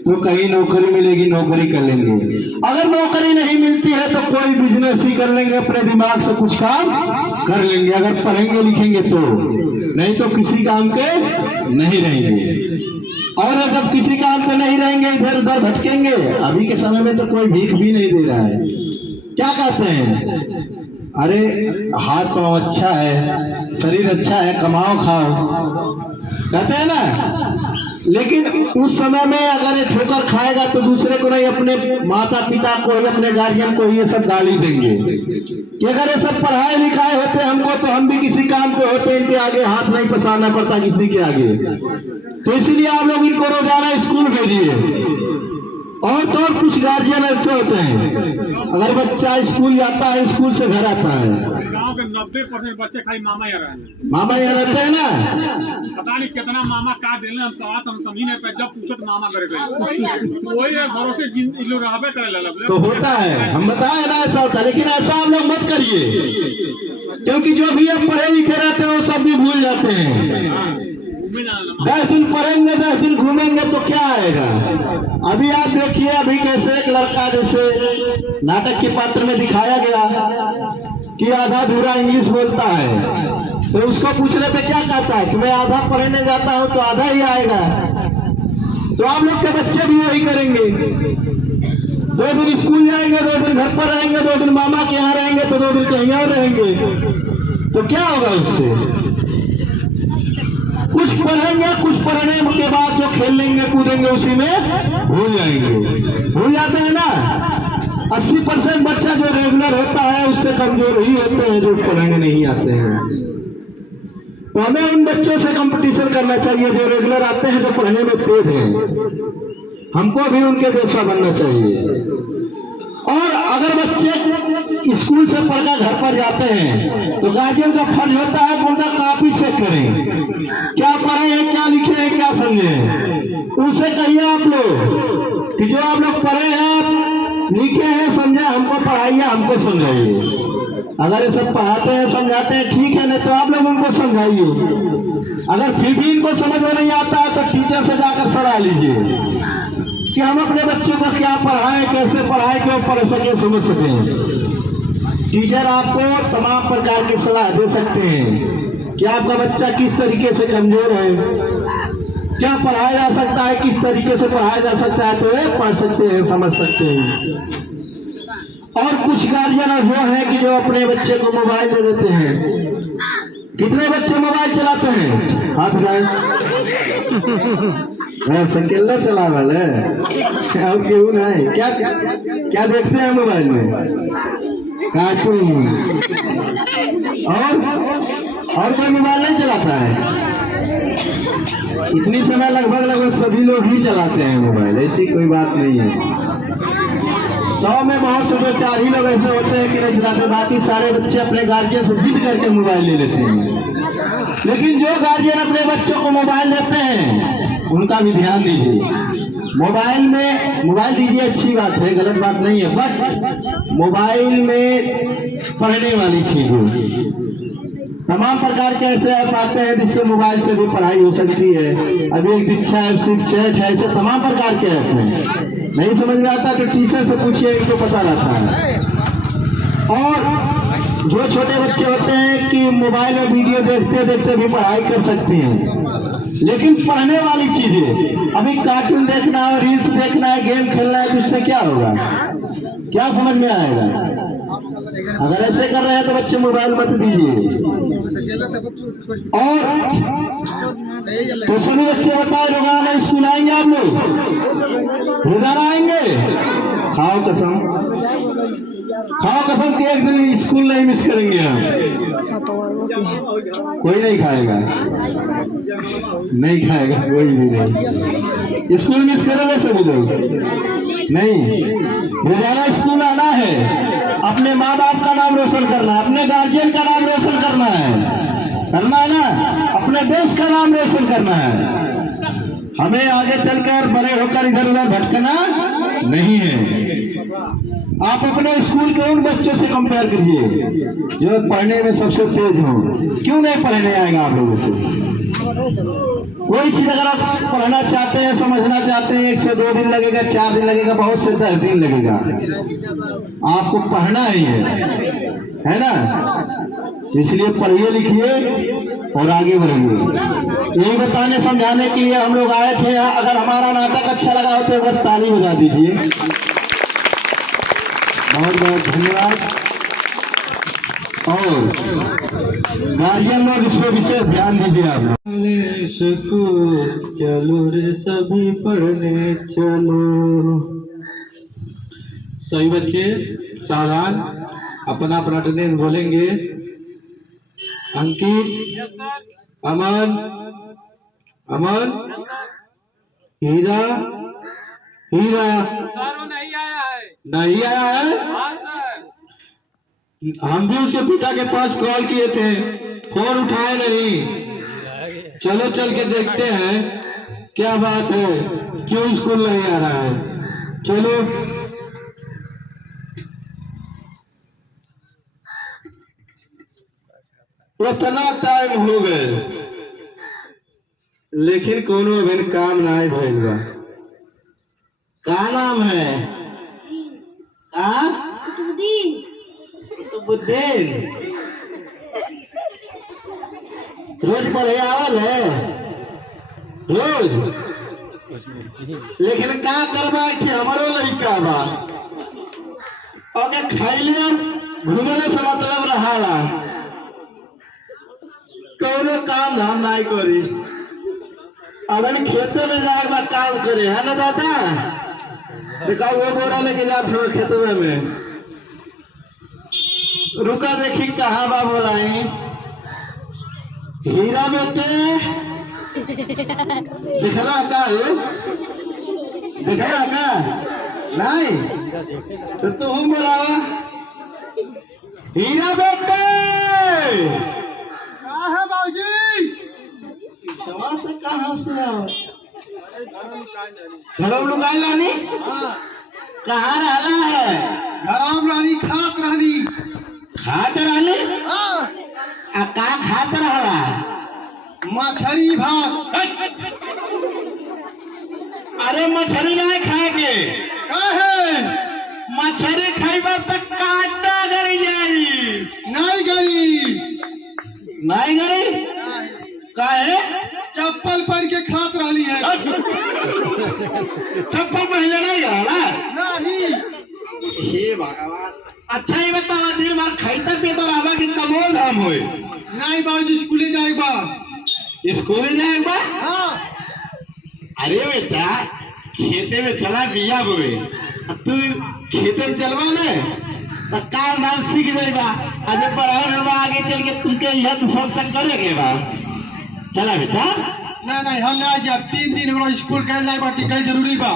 तो कहीं नौकरी मिलेगी, नौकरी कर लेंगे। अगर नौकरी नहीं मिलती है तो कोई बिजनेस ही कर लेंगे, अपने दिमाग से कुछ काम कर लेंगे। अगर पढ़ेंगे लिखेंगे तो, नहीं तो किसी काम के नहीं रहेंगे। और जब किसी काम के नहीं रहेंगे, इधर उधर भटकेंगे। अभी के समय में तो कोई भीख भी नहीं दे रहा है। क्या कहते हैं? अरे हाथ पाँव अच्छा है, शरीर अच्छा है, कमाओ खाओ, कहते हैं ना। लेकिन उस समय में अगर ये ठोकर खाएगा तो दूसरे को नहीं, अपने माता पिता को ही, अपने गार्जियन को ही ये सब गाली देंगे कि अगर ये सब पढ़ाए लिखाए होते हमको तो हम भी किसी काम पे होते, इनके आगे हाथ नहीं पसारना पड़ता किसी के आगे। तो इसीलिए आप लोग इनको रोजाना स्कूल भेजिए। और तो और कुछ गार्जियन ऐसे होते हैं, अगर बच्चा स्कूल जाता है, स्कूल से घर आता है, गांव के 90% बच्चे खाली मामा यहाँ रहे। मामा यहाँ रहते हैं ना, पता नहीं कितना मामा का दिल हम सवाल हम समझी नहीं पाए। जब पूछो तो मामा करे गए वही भरोसे जिन लोग रहबे करे तो होता है। हम बताए ना ऐसा होता है, लेकिन ऐसा आप लोग मत करिए, क्योंकि जो भी अब पढ़े लिखे रहते हैं वो सब भी भूल जाते हैं। 10 दिन पढ़ेंगे, 10 दिन घूमेंगे तो क्या आएगा। अभी आप देखिए, अभी कैसे एक लड़का जैसे नाटक के पात्र में दिखाया गया कि आधा अधूरा इंग्लिश बोलता है, तो उसको पूछने पे क्या कहता है कि मैं आधा पढ़ने जाता हूँ तो आधा ही आएगा। तो आप लोग के बच्चे भी वही करेंगे, 2 दिन स्कूल जाएंगे, 2 दिन घर पर रहेंगे, 2 दिन मामा के यहाँ रहेंगे, तो 2 दिन कहीं और रहेंगे, तो क्या होगा उससे। कुछ पढ़ेंगे, कुछ पढ़ने के बाद जो खेल लेंगे कूदेंगे उसी में भूल जाएंगे। भूल जाते हैं ना। 80% बच्चा जो रेगुलर होता है उससे कमजोर ही होते हैं जो पढ़ने नहीं आते हैं। तो हमें उन बच्चों से कंपटीशन करना चाहिए जो रेगुलर आते हैं, जो पढ़ने में तेज हैं। हमको भी उनके जैसा बनना चाहिए। और अगर बच्चे स्कूल से पढ़कर घर पर जाते हैं तो गार्जियन का फर्ज होता है कि उनका कॉपी चेक करें, क्या पढ़े हैं, क्या लिखे हैं, क्या समझे हैं। उनसे कहिए आप लोग कि जो आप लोग पढ़े हैं, लिखे हैं, समझे, हमको पढ़ाइए, हमको समझाइए। अगर ये सब पढ़ाते हैं, समझाते हैं, ठीक है, नहीं तो आप लोग उनको समझाइए। अगर फिर भी इनको समझ में नहीं आता है तो टीचर से जाकर सलाह लीजिए कि हम अपने बच्चों को क्या पढ़ाएं, कैसे पढ़ाएं, क्यों पढ़ सके, समझ सकें। टीचर आपको तमाम प्रकार की सलाह दे सकते हैं कि आपका बच्चा किस तरीके से कमजोर है, क्या पढ़ाया जा सकता है, किस तरीके से पढ़ाया जा सकता है, तो वे पढ़ सकते हैं, समझ सकते हैं। और कुछ गार्जियन वो है कि जो अपने बच्चे को मोबाइल दे देते हैं। कितने बच्चे मोबाइल चलाते हैं, हाथ उठाए। संकेला चला वाले क्यों नहीं, क्या क्या देखते हैं मोबाइल में, कार्टून। और कोई मोबाइल नहीं चलाता है। इतनी समय लगभग सभी लोग ही चलाते हैं मोबाइल, ऐसी कोई बात नहीं है। 100 में बहुत से 2-4 ही लोग ऐसे होते हैं कि नहीं चलाते, बाकी सारे बच्चे अपने गार्जियन से जिद करके मोबाइल ले लेते हैं। लेकिन जो गार्जियन अपने बच्चों को मोबाइल देते हैं उनका भी ध्यान दीजिए। मोबाइल दीजिए, अच्छी बात है, गलत बात नहीं है, बट मोबाइल में पढ़ने वाली चीजें, तमाम प्रकार के ऐसे ऐप आते हैं जिससे मोबाइल से भी पढ़ाई हो सकती है। अभी एक दीक्षा ऐप, शिवचैट है, ऐसे तमाम प्रकार के ऐप हैं। नहीं समझ में आता तो टीचर से पूछिए, इनको पता रहता है। और जो छोटे बच्चे होते हैं कि मोबाइल में वीडियो देखते देखते भी पढ़ाई कर सकते हैं, लेकिन पढ़ने वाली चीजें, अभी कार्टून देखना है, रील्स देखना है, गेम खेलना है, तो इससे क्या होगा, क्या समझ में आएगा। अगर ऐसे कर रहे हैं तो बच्चे मोबाइल मत दीजिए। और तो सभी बच्चे बताए रोजाना स्कूल आएंगे, आप लोग रोजाना आएंगे, खाओ कसम कि एक दिन भी स्कूल नहीं मिस करेंगे हम। कोई नहीं खाएगा कोई भी नहीं। स्कूल मिस करेंगे सभी लोग नहीं। रोजाना स्कूल आना है, अपने माँ बाप का नाम रोशन करना है, अपने गार्जियन का नाम रोशन करना है ना, अपने देश का नाम रोशन करना है। हमें आगे चलकर बड़े होकर इधर उधर भटकना नहीं है। आप अपने स्कूल के उन बच्चों से कंपेयर करिए जो पढ़ने में सबसे तेज हो। क्यों नहीं पढ़ने आएगा आप लोगों को। कोई चीज अगर आप पढ़ना चाहते हैं, समझना चाहते हैं, 1 से 2 दिन लगेगा, 4 दिन लगेगा, बहुत से 10 दिन लगेगा, आपको पढ़ना ही है ना। इसलिए पढ़िए लिखिए और आगे बढ़िए। यही बताने समझाने के लिए हम लोग आए थे। अगर हमारा नाटक अच्छा लगा हो तो एक बार ताली बजा दीजिए। बहुत बहुत धन्यवाद। और गार्जियन लोग इस पर विशेष ध्यान दीजिए। आप लोग चलो रे सभी पढ़ने चलो। सही बच्चे सावधान, अपना अटेंडेंस बोलेंगे। अंकित, अमन, हीरा, हीरा सर वो नहीं आया है। नहीं आया है। हाँ सर। हम भी उसके पिता के पास कॉल किए थे, फोन उठाए नहीं। चलो चल के देखते हैं क्या बात है, क्यों स्कूल नहीं आ रहा है। चलो इतना टाइम हो गए लेकिन कोनो अभी काम नहीं भइल बा। का नाम है? कुतुबुद्दीन। रोज पढ़े आवल है रोज, लेकिन का करबा कि हमारो लड़का बा ओके खाइले घूमने से मतलब रहा, कौनो काम धाम नहीं करी। अगर खेतों में जाए काम करे है ना दादा, देखा वो बोरा लेके जाते हो खेतों में। रुका देखी कहाँ बा बोलाई। हीरा बेटे दिखला का है? दिखला का नहीं तो तुम बोलावा हीरा बेटे। क्या है बाबूजी? से कहाँ से आओ? घरों लुगाई लानी कहाँ रहला है? घराम रानी खात रानी। खात रहले हाँ, आ का खात रहला? मछली भात। अरे मछली नहीं खाएंगे। का है? मछली खाइबा तो कांटा गड़ जाई। नहीं गई। नहीं गई का है? चप्पल पहन के खात रही है। चप्पल पहले नहीं रहला? नहीं। हे भगवान। अच्छा ये बताओ दिन भर खाइता पीता रहबा कि कमोल धाम होए? नहीं बाबूजी स्कूले जाएगा। स्कूल जाएगा? हाँ। अरे बेटा खेते में चला बिया बोए, तू खेते में चलवा ना तो काम धाम सीख जाएगा। अजय पढ़ाई होगा आगे चल के तुमके यह तो सब तक करेंगे बा। चला बेटा। नहीं हम ना जब 3 दिन हो स्कूल गए लाई बाटी गई जरूरी बा।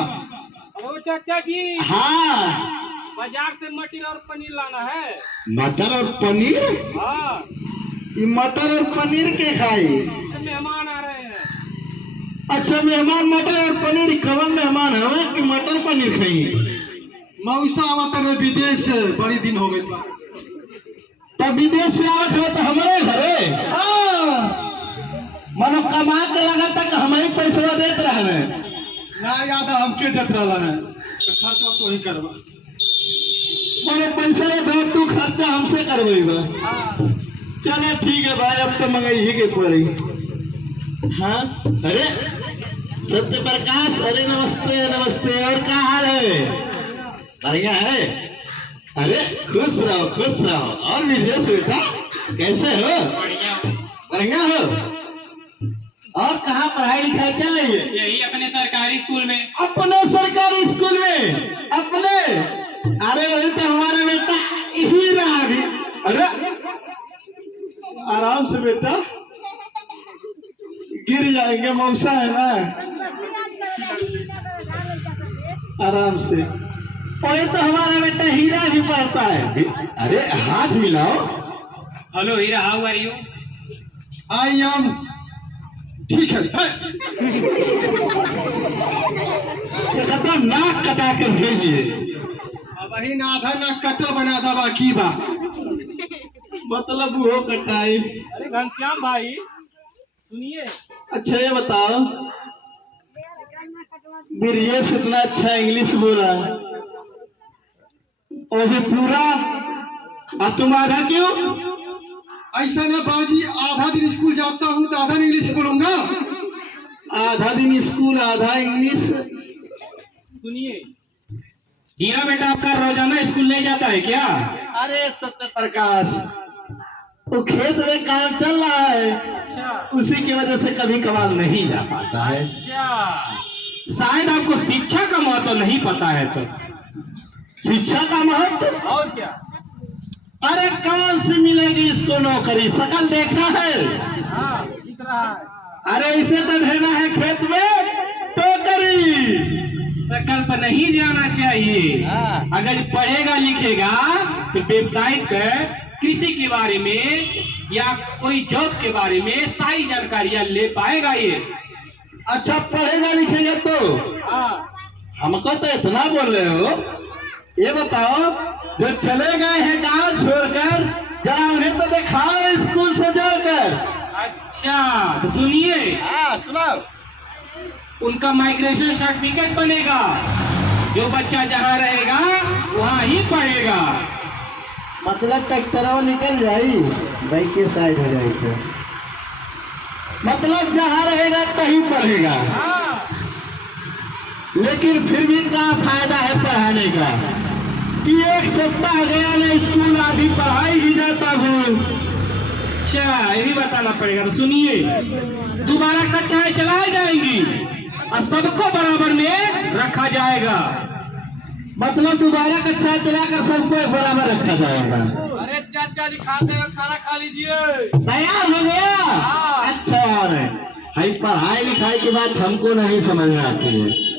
ओ चाचा जी, हाँ बाजार से मटर और पनीर लाना है। मटर और पनीर? हाँ। ये मटर और पनीर के खाई? मेहमान आ रहे हैं। अच्छा मेहमान मटर और पनीर कवन मेहमान है कि मटर पनीर खाई? मौसा आवत है विदेश से, बड़ी दिन हो गई बा। तब विदेश से आवत हो तो हमारे घरे? हाँ। मानो कमा के लगा तक हमारे पैसा देत रहे। ना याद हमके देत रहा है, खर्चा तो ही करवा। मानो पैसा दे तू खर्चा हमसे करवेगा। चलो ठीक है भाई, अब तो मंगाई के पड़ी। हाँ अरे सत्य प्रकाश, अरे नमस्ते नमस्ते। और क्या हाल है? बढ़िया है? अरे खुश रहो। और विदेश बेटा कैसे हो? बढ़िया हो। और कहाँ पढ़ाई लिखाई चल रही है? यही अपने सरकारी स्कूल में। अपने सरकारी स्कूल में? अपने? अरे वही तो हमारा बेटा ही रहा अभी। अरे आराम से बेटा, गिर जाएंगे, मौसा है ना, आराम से। वही तो हमारा बेटा हीरा भी पढ़ता है। अरे हाथ मिलाओ। Hello Heera, how are you? I am ठीक है। तो नाक कटा कर भेजिए। अब वही ना आधा ना कटर बना था बाकी बा। मतलब वो कटाई। अरे घनश्याम भाई सुनिए। अच्छा ये बताओ, ब्रिजेश इतना अच्छा इंग्लिश बोला और भी पूरा, और तुम आधा क्यों? ऐसा ना बाबूजी, आधा दिन स्कूल जाता हूँ तो आधा इंग्लिश बोलूंगा। आधा दिन स्कूल आधा इंग्लिश। सुनिए हीरा बेटा आपका रोजाना स्कूल नहीं जाता है क्या? अरे सत्य प्रकाश, वो खेत में काम चल रहा है, अच्छा उसी की वजह से कभी कभार नहीं जा पाता है। अच्छा, शायद आपको शिक्षा का महत्व नहीं पता है। तो शिक्षा का महत्व और क्या? अरे कौन सी मिलेगी इसको नौकरी? शकल देखना है? हाँ दिख रहा है। अरे इसे तो भेजना है खेत में टोकरी। प्रकल्प नहीं जाना चाहिए। अगर पढ़ेगा लिखेगा तो वेबसाइट पर कृषि के बारे में या कोई जॉब के बारे में सारी जानकारियां ले पाएगा ये। अच्छा पढ़ेगा लिखेगा तो हमको तो इतना बोल रहे हो, ये बताओ जो चले गए हैं गांव छोड़कर, जरा उन्हें तो दिखाओ स्कूल से जोड़कर। अच्छा तो सुनिए, सुनाओ। उनका माइग्रेशन सर्टिफिकेट बनेगा। जो बच्चा जहाँ रहेगा वहाँ ही पढ़ेगा। मतलब ट्रैक्टर निकल जाई, बाइक के साइड हो जाएगी, मतलब जहाँ रहेगा कहीं पढ़ेगा। लेकिन फिर भी क्या फायदा है पढ़ाने का कि एक सप्ताह गया ना स्कूल, आधी पढ़ाई ही जाता हूँ। अच्छा ये भी बताना पड़ेगा। तो सुनिए, दोबारा कक्षाएं चलाई जाएंगी और सबको बराबर में रखा जाएगा। मतलब दोबारा कक्षा चलाकर सबको एक बराबर रखा जाएगा। अरे चाचा जी खाते हैं, खाना खा लीजिए। तैयार हो गया? अच्छा है भाई, पढ़ाई लिखाई की बात हमको नहीं समझ में आती है।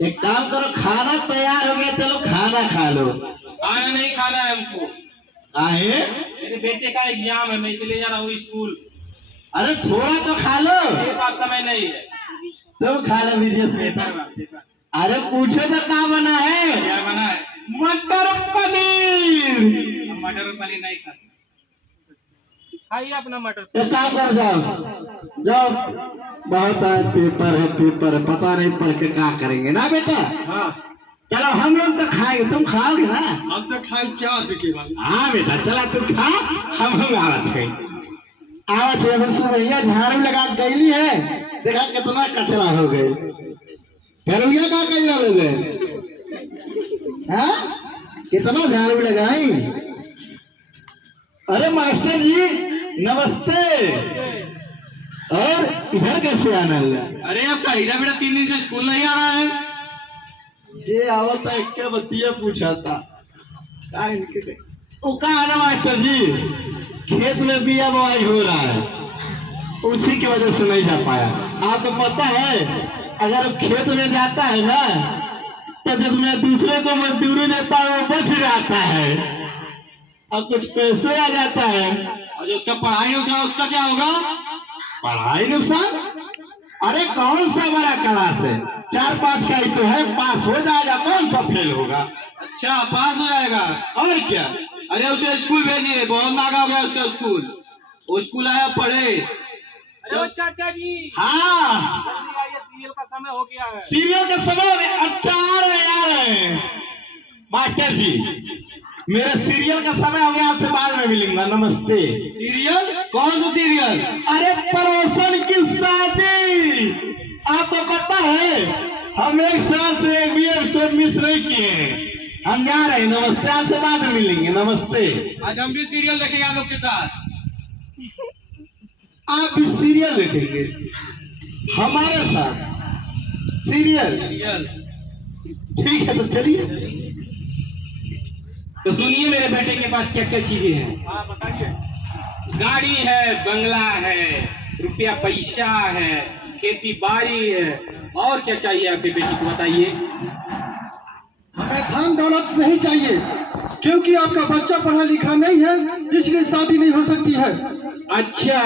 एक काम करो, खाना तैयार हो गया, चलो खाना खा लो। खाना नहीं खाना है हमको। आहे? मेरे बेटे का एग्जाम है, मैं इसलिए जा रहा हूँ स्कूल। अरे थोड़ा तो खा लो। मेरे पास समय नहीं है। तुम खा लो विदेश में। अरे पूछो तो क्या बना है? क्या बना है? मटर पनीर। हम मटर और पनीर नहीं खाते। खाइए अपना मटर। एक काम कर, जाओ जाओ, बहुत है पेपर है, पेपर है, पता नहीं पढ़ के क्या करेंगे ना बेटा। हाँ चलो हम लोग तो खाएंगे, तुम खाओगे ना? अब तक खाई क्या दिखे भाई। हाँ बेटा चला तुम खा, हम आवत है। आवत है बस भैया झाड़ू लगा गई है, देखा कितना कचरा हो गए। घरुआ का कैला हो गए, हाँ कितना झाड़ू लगाई। अरे मास्टर जी नमस्ते। और इधर कैसे आना है? अरे अब हीरा बेटा 3 दिन से स्कूल नहीं आ रहा है। ये आवत है, क्या बतिया पूछा था वो कहा है ना मास्टर जी, खेत में बिया बोआई हो रहा है, उसी की वजह से नहीं जा पाया। आपको पता है अगर खेत में जाता है ना तो जब मैं दूसरे को मजदूरी देता हूँ वो बच जाता है और कुछ पैसे आ जाता है। और जो उसका पढ़ाई नुकसान उसका क्या होगा? पढ़ाई नुकसान? अरे कौन सा बड़ा क्लास है, 4-5 का ही तो है, पास हो जाएगा, कौन सा फेल होगा। अच्छा पास हो जाएगा। और क्या? अरे उसे स्कूल भेजिए, बहुत नागा हो गया उसका स्कूल। वो स्कूल आया पढ़े। अरे चाचा जी हाँ जल्दी आइए, सीरियल का समय हो गया है। सीरियल का समय हो गया? अच्छा आ रहे हैं मास्टर जी, मेरे सीरियल का समय हो गया, आपसे बाद में मिलूंगा, नमस्ते। सीरियल? कौन सा सीरियल? अरे पड़ोसन की शादी, आपको पता है हम 1 साल से एक भी एपिसोड मिस नहीं किए हैं। हम जा रहे हैं, नमस्ते, आपसे बाद में मिलेंगे, नमस्ते। आज हम भी सीरियल देखेंगे आप लोग के साथ। आप भी सीरियल देखेंगे हमारे साथ? सीरियल? ठीक है तो चलिए। तो सुनिए, मेरे बेटे के पास क्या क्या चीजें हैं। हाँ बताइए। गाड़ी है, बंगला है, रुपया पैसा है, खेती बाड़ी है, और क्या चाहिए आपके बेटे को बताइए। हमें धन दौलत नहीं चाहिए, क्योंकि आपका बच्चा पढ़ा लिखा नहीं है, इसलिए शादी नहीं हो सकती है। अच्छा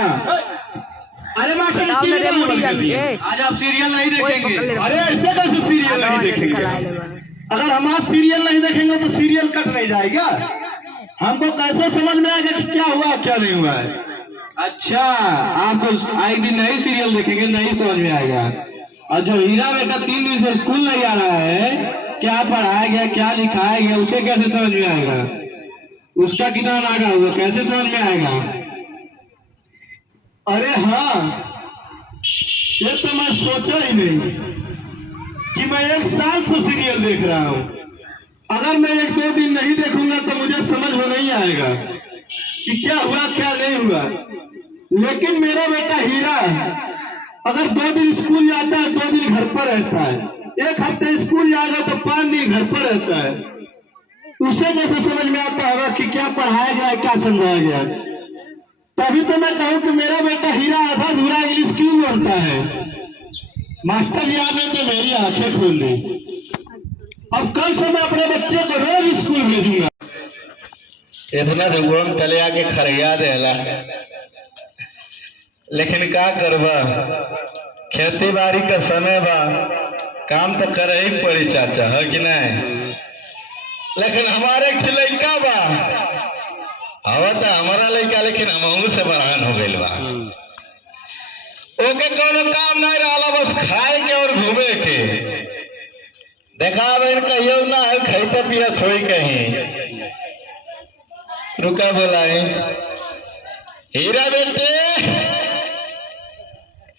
अरे मास्टर बताओ जी, मेरे मुड़ी कर दिए। जाएंगे। आज आप सीरियल नहीं देखेंगे। अरे ऐसे कैसे सीरियल नहीं देखेंगे? अगर हम आज सीरियल नहीं देखेंगे तो सीरियल कट नहीं जाएगा। हमको कैसे समझ में आएगा कि क्या हुआ क्या नहीं हुआ है? अच्छा आपको एक दिन नहीं सीरियल देखेंगे, नहीं समझ में आएगा। और जब हीरा बेटा 3 दिन से स्कूल नहीं आ रहा है, क्या पढ़ाया गया क्या लिखाया गया उसे कैसे समझ में आएगा? उसका कितना नागा हुआ, कैसे समझ में आएगा? अरे हाँ, ये तो मैं सोचा ही नहीं कि मैं 1 साल से सीरियल देख रहा हूँ। अगर मैं 1-2 दिन नहीं देखूंगा तो मुझे समझ में नहीं आएगा कि क्या हुआ क्या नहीं हुआ। लेकिन मेरा बेटा हीरा अगर 2 दिन स्कूल जाता है, 2 दिन घर पर रहता है, 1 हफ्ते स्कूल जाएगा तो 5 दिन घर पर रहता है, उसे कैसे समझ में आता होगा कि क्या पढ़ाया गया क्या समझाया गया? तभी तो मैं कहूँ कि मेरा बेटा हीरा आधा अधूरा इंग्लिश क्यों बोलता है। मास्टर जी आपने तो मेरी आंखें खोल दी। अब कल से मैं अपने बच्चे को रोज स्कूल भेजूंगा। इतना दुगुण तले आके खरिया देला, लेकिन का करबा, खेती बाड़ी का समय बा, काम तो करे ही पड़ी चाचा, है कि नहीं? लेकिन हमारे लड़का बा, हवा तो हमारा लड़का, लेकिन हमहू से बरान हो गइल बा। ओके कोनो काम नहीं रहा, बस खाए के और घूमे के। देखा बहन कहियो ना है, खाते पिया छोड़ी कहीं। रुका बोलाए, हीरा बेटे,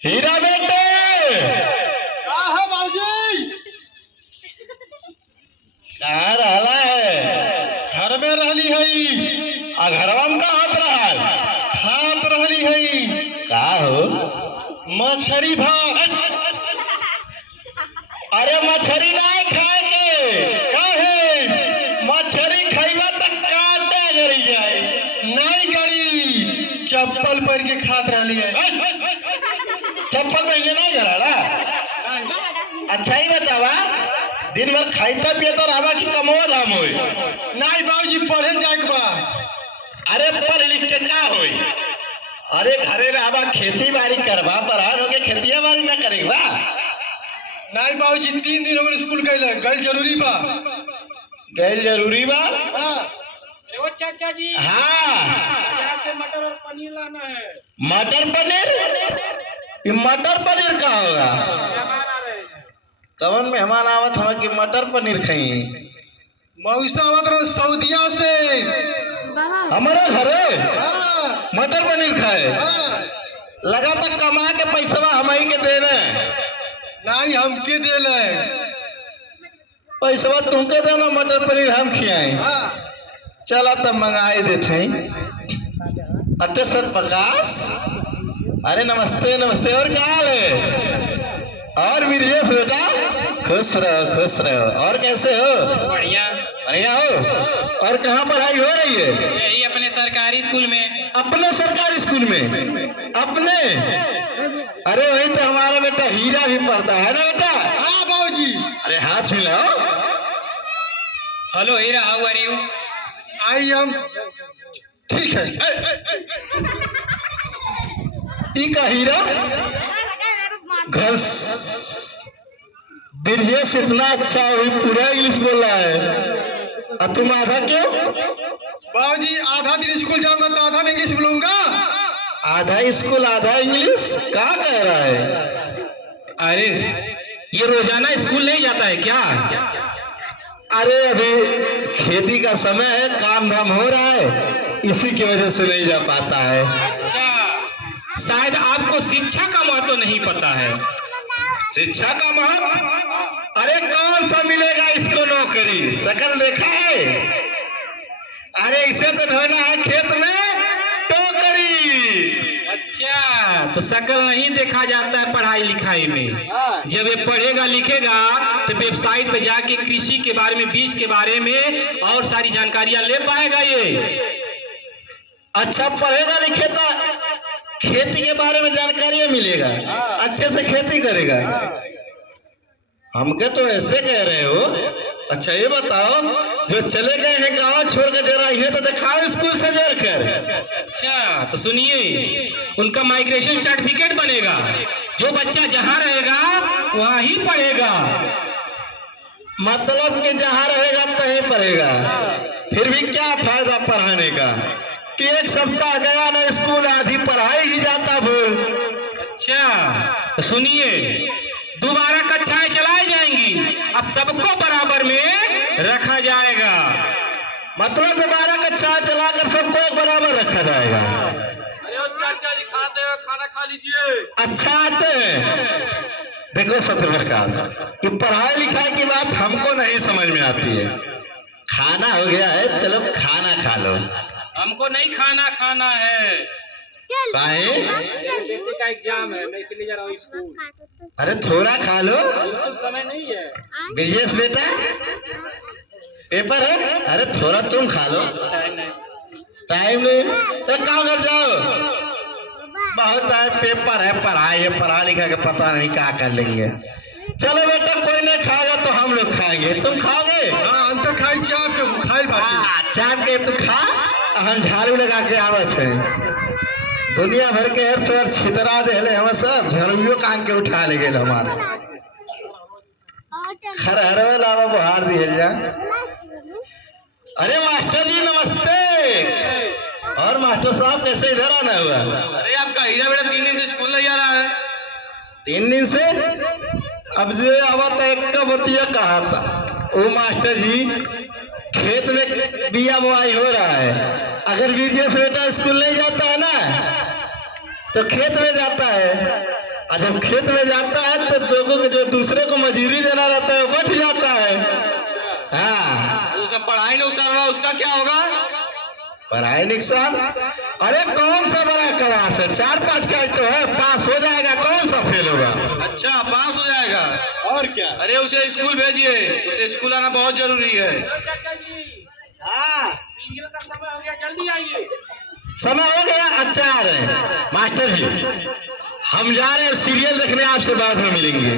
हीरा बेटे, कहाँ रहला है? घर में रहली है, आ घरवा में का हाथ रहल? हाथ रहली है, का हो? मछरी भात। अरे मछरी नहीं खाए के, काहे? मछरी खाइबा तो कांटा गड़ी जाए, नहीं गड़ी। चप्पल पहन के खात रहली है। चप्पल पहन के नहीं गड़ा? अच्छा ही बतावा, दिन भर खाइता पियता रहबा कि कमवा धाम होई? नहीं बाबूजी, पढ़े जाए के बा। अरे पढ़ लिख के का होई? अरे घरे रहबा, खेती बाड़ी करबा, पढ़ान होके खेतिया बाड़ी ना करेगा। नहीं बाबूजी, 3 दिन हो गए स्कूल गइल जरूरी बा। गइल जरूरी बा? वो चाचा जी, हाँ, बाजार से मटर और पनीर लाना है। मटर पनीर? ये मटर पनीर का होगा? मेहमान आ रहे हैं। कौन मेहमान आवत हवा कि मटर पनीर खाई? मौसा आवत रहो सऊदिया से हमारे घरे मटर पनीर खाए। लगा तक कमा के पैसा हम ही के देना, नहीं हमके दे ले पैसा, तुमके देना, मटर पनीर हम खियाए। चला तब मंगाई देते। अत्य सत प्रकाश, अरे नमस्ते नमस्ते, और क्या हाल है? और वीरियस बेटा, खुश रहो खुश रहो। और कैसे हो? बढ़िया बढ़िया हो। और कहाँ पढ़ाई हो रही है? यही अपने सरकारी स्कूल में। अपने सरकारी स्कूल में? अपने? अरे वही तो हमारा बेटा हीरा भी पढ़ता है ना बेटा? हाँ बाबूजी। अरे हाथ मिलाओ। Hello Heera, how are you? I am ठीक है। ठीक है हीरा, घर बिरजेश इतना अच्छा है, पूरा इंग्लिश बोल रहा है, और तुम आधा क्यों? बाबूजी, आधा दिन स्कूल जाऊंगा तो आधा इंग्लिश बोलूंगा। आधा स्कूल आधा इंग्लिश, क्या कह रहा है? अरे ये रोजाना स्कूल नहीं जाता है क्या? अरे अभी खेती का समय है, काम धाम हो रहा है, इसी की वजह से नहीं जा पाता है। अच्छा, शायद आपको शिक्षा का महत्व नहीं पता है। शिक्षा का महत्व? अरे कौन सा मिलेगा इसको नौकरी? शकल देखा है? अरे इसे तो ढोना है खेत में टोकरी। अच्छा, तो शकल नहीं देखा जाता है पढ़ाई लिखाई में। जब ये पढ़ेगा लिखेगा तो वेबसाइट पे जाके कृषि के बारे में, बीज के बारे में और सारी जानकारियां ले पाएगा ये। अच्छा पढ़ेगा लिखेगा, खेती के बारे में जानकारी मिलेगा, अच्छे से खेती करेगा। हमके तो ऐसे कह रहे हो? अच्छा ये बताओ, जो चले गए हैं गाँव छोड़कर, जरा ये तो दिखाओ स्कूल से जाकर। अच्छा तो सुनिए, उनका माइग्रेशन सर्टिफिकेट बनेगा। जो बच्चा जहाँ रहेगा वहाँ ही पढ़ेगा। मतलब कि जहाँ रहेगा तहीं पढ़ेगा। फिर भी क्या फायदा पढ़ाने का कि एक सप्ताह गया ना स्कूल, आधी पढ़ाई ही जाता भूल। अच्छा तो सुनिए, दोबारा कक्षाएं चलाई जाएंगी और सबको बराबर में रखा जाएगा। मतलब दोबारा कक्षा चलाकर सबको एक बराबर रखा जाएगा। अरे चाचा जी खाते हो, खाना खा लीजिए। अच्छा आते हैं। देखो सत्य प्रकाश, कि पढ़ाई लिखाई की बात हमको नहीं समझ में आती है। खाना हो गया है, चलो खाना खा लो। हमको नहीं खाना खाना है। काहे? बेटे का एग्जाम है, मैं इसलिए जा रहा हूँ स्कूल। अरे थोड़ा खा लो, बिल्कुल समय नहीं है। ब्रिजेश बेटा पेपर है, अरे थोड़ा तुम खा लो। टाइम नहीं, तो काम कर जाओ। बहुत है, पेपर है, पढ़ाई है, पढ़ा लिखा के पता नहीं क्या कर लेंगे। चलो बेटा, कोई नहीं खाएगा तो हम लोग खाएंगे, तुम खाओगे? हाँ हम तो खाई चाप के खाई बाकी चाप के तू खा, हम झाड़ू लगा के आवत है। दुनिया भर के हर सर छितरा दे हम सब झाड़ूओ कान के उठा ले गए हमारे खरहर लावा बुहार दिए जा। अरे मास्टर जी नमस्ते। और मास्टर साहब कैसे इधर आना हुआ? अरे आपका हीरा बेटा 3 दिन से स्कूल नहीं आ रहा है। 3 दिन से? अब जो आवत एक का बतिया कहा था वो मास्टर जी, खेत में बिया बुआई हो रहा है। अगर विजय से बेटा स्कूल नहीं जाता है ना तो खेत में जाता है, और जब खेत में जाता है तो लोगों को जो दूसरे को मजूरी देना रहता है वो बच जाता है। हाँ, वो सब पढ़ाई नुकसान रहा, उसका क्या होगा? पढ़ाई नुकसान? अरे कौन सा बड़ा क्लास है, 4-5 का तो है, पास हो जाएगा, कौन सा फेल होगा? अच्छा, पास हो जाएगा। और क्या? अरे उसे स्कूल भेजिए, उसे स्कूल आना बहुत जरूरी है। समय हो गया, अच्छा आ रहे हैं मास्टर जी, हम जा रहे हैं सीरियल देखने, आपसे बाद में मिलेंगे।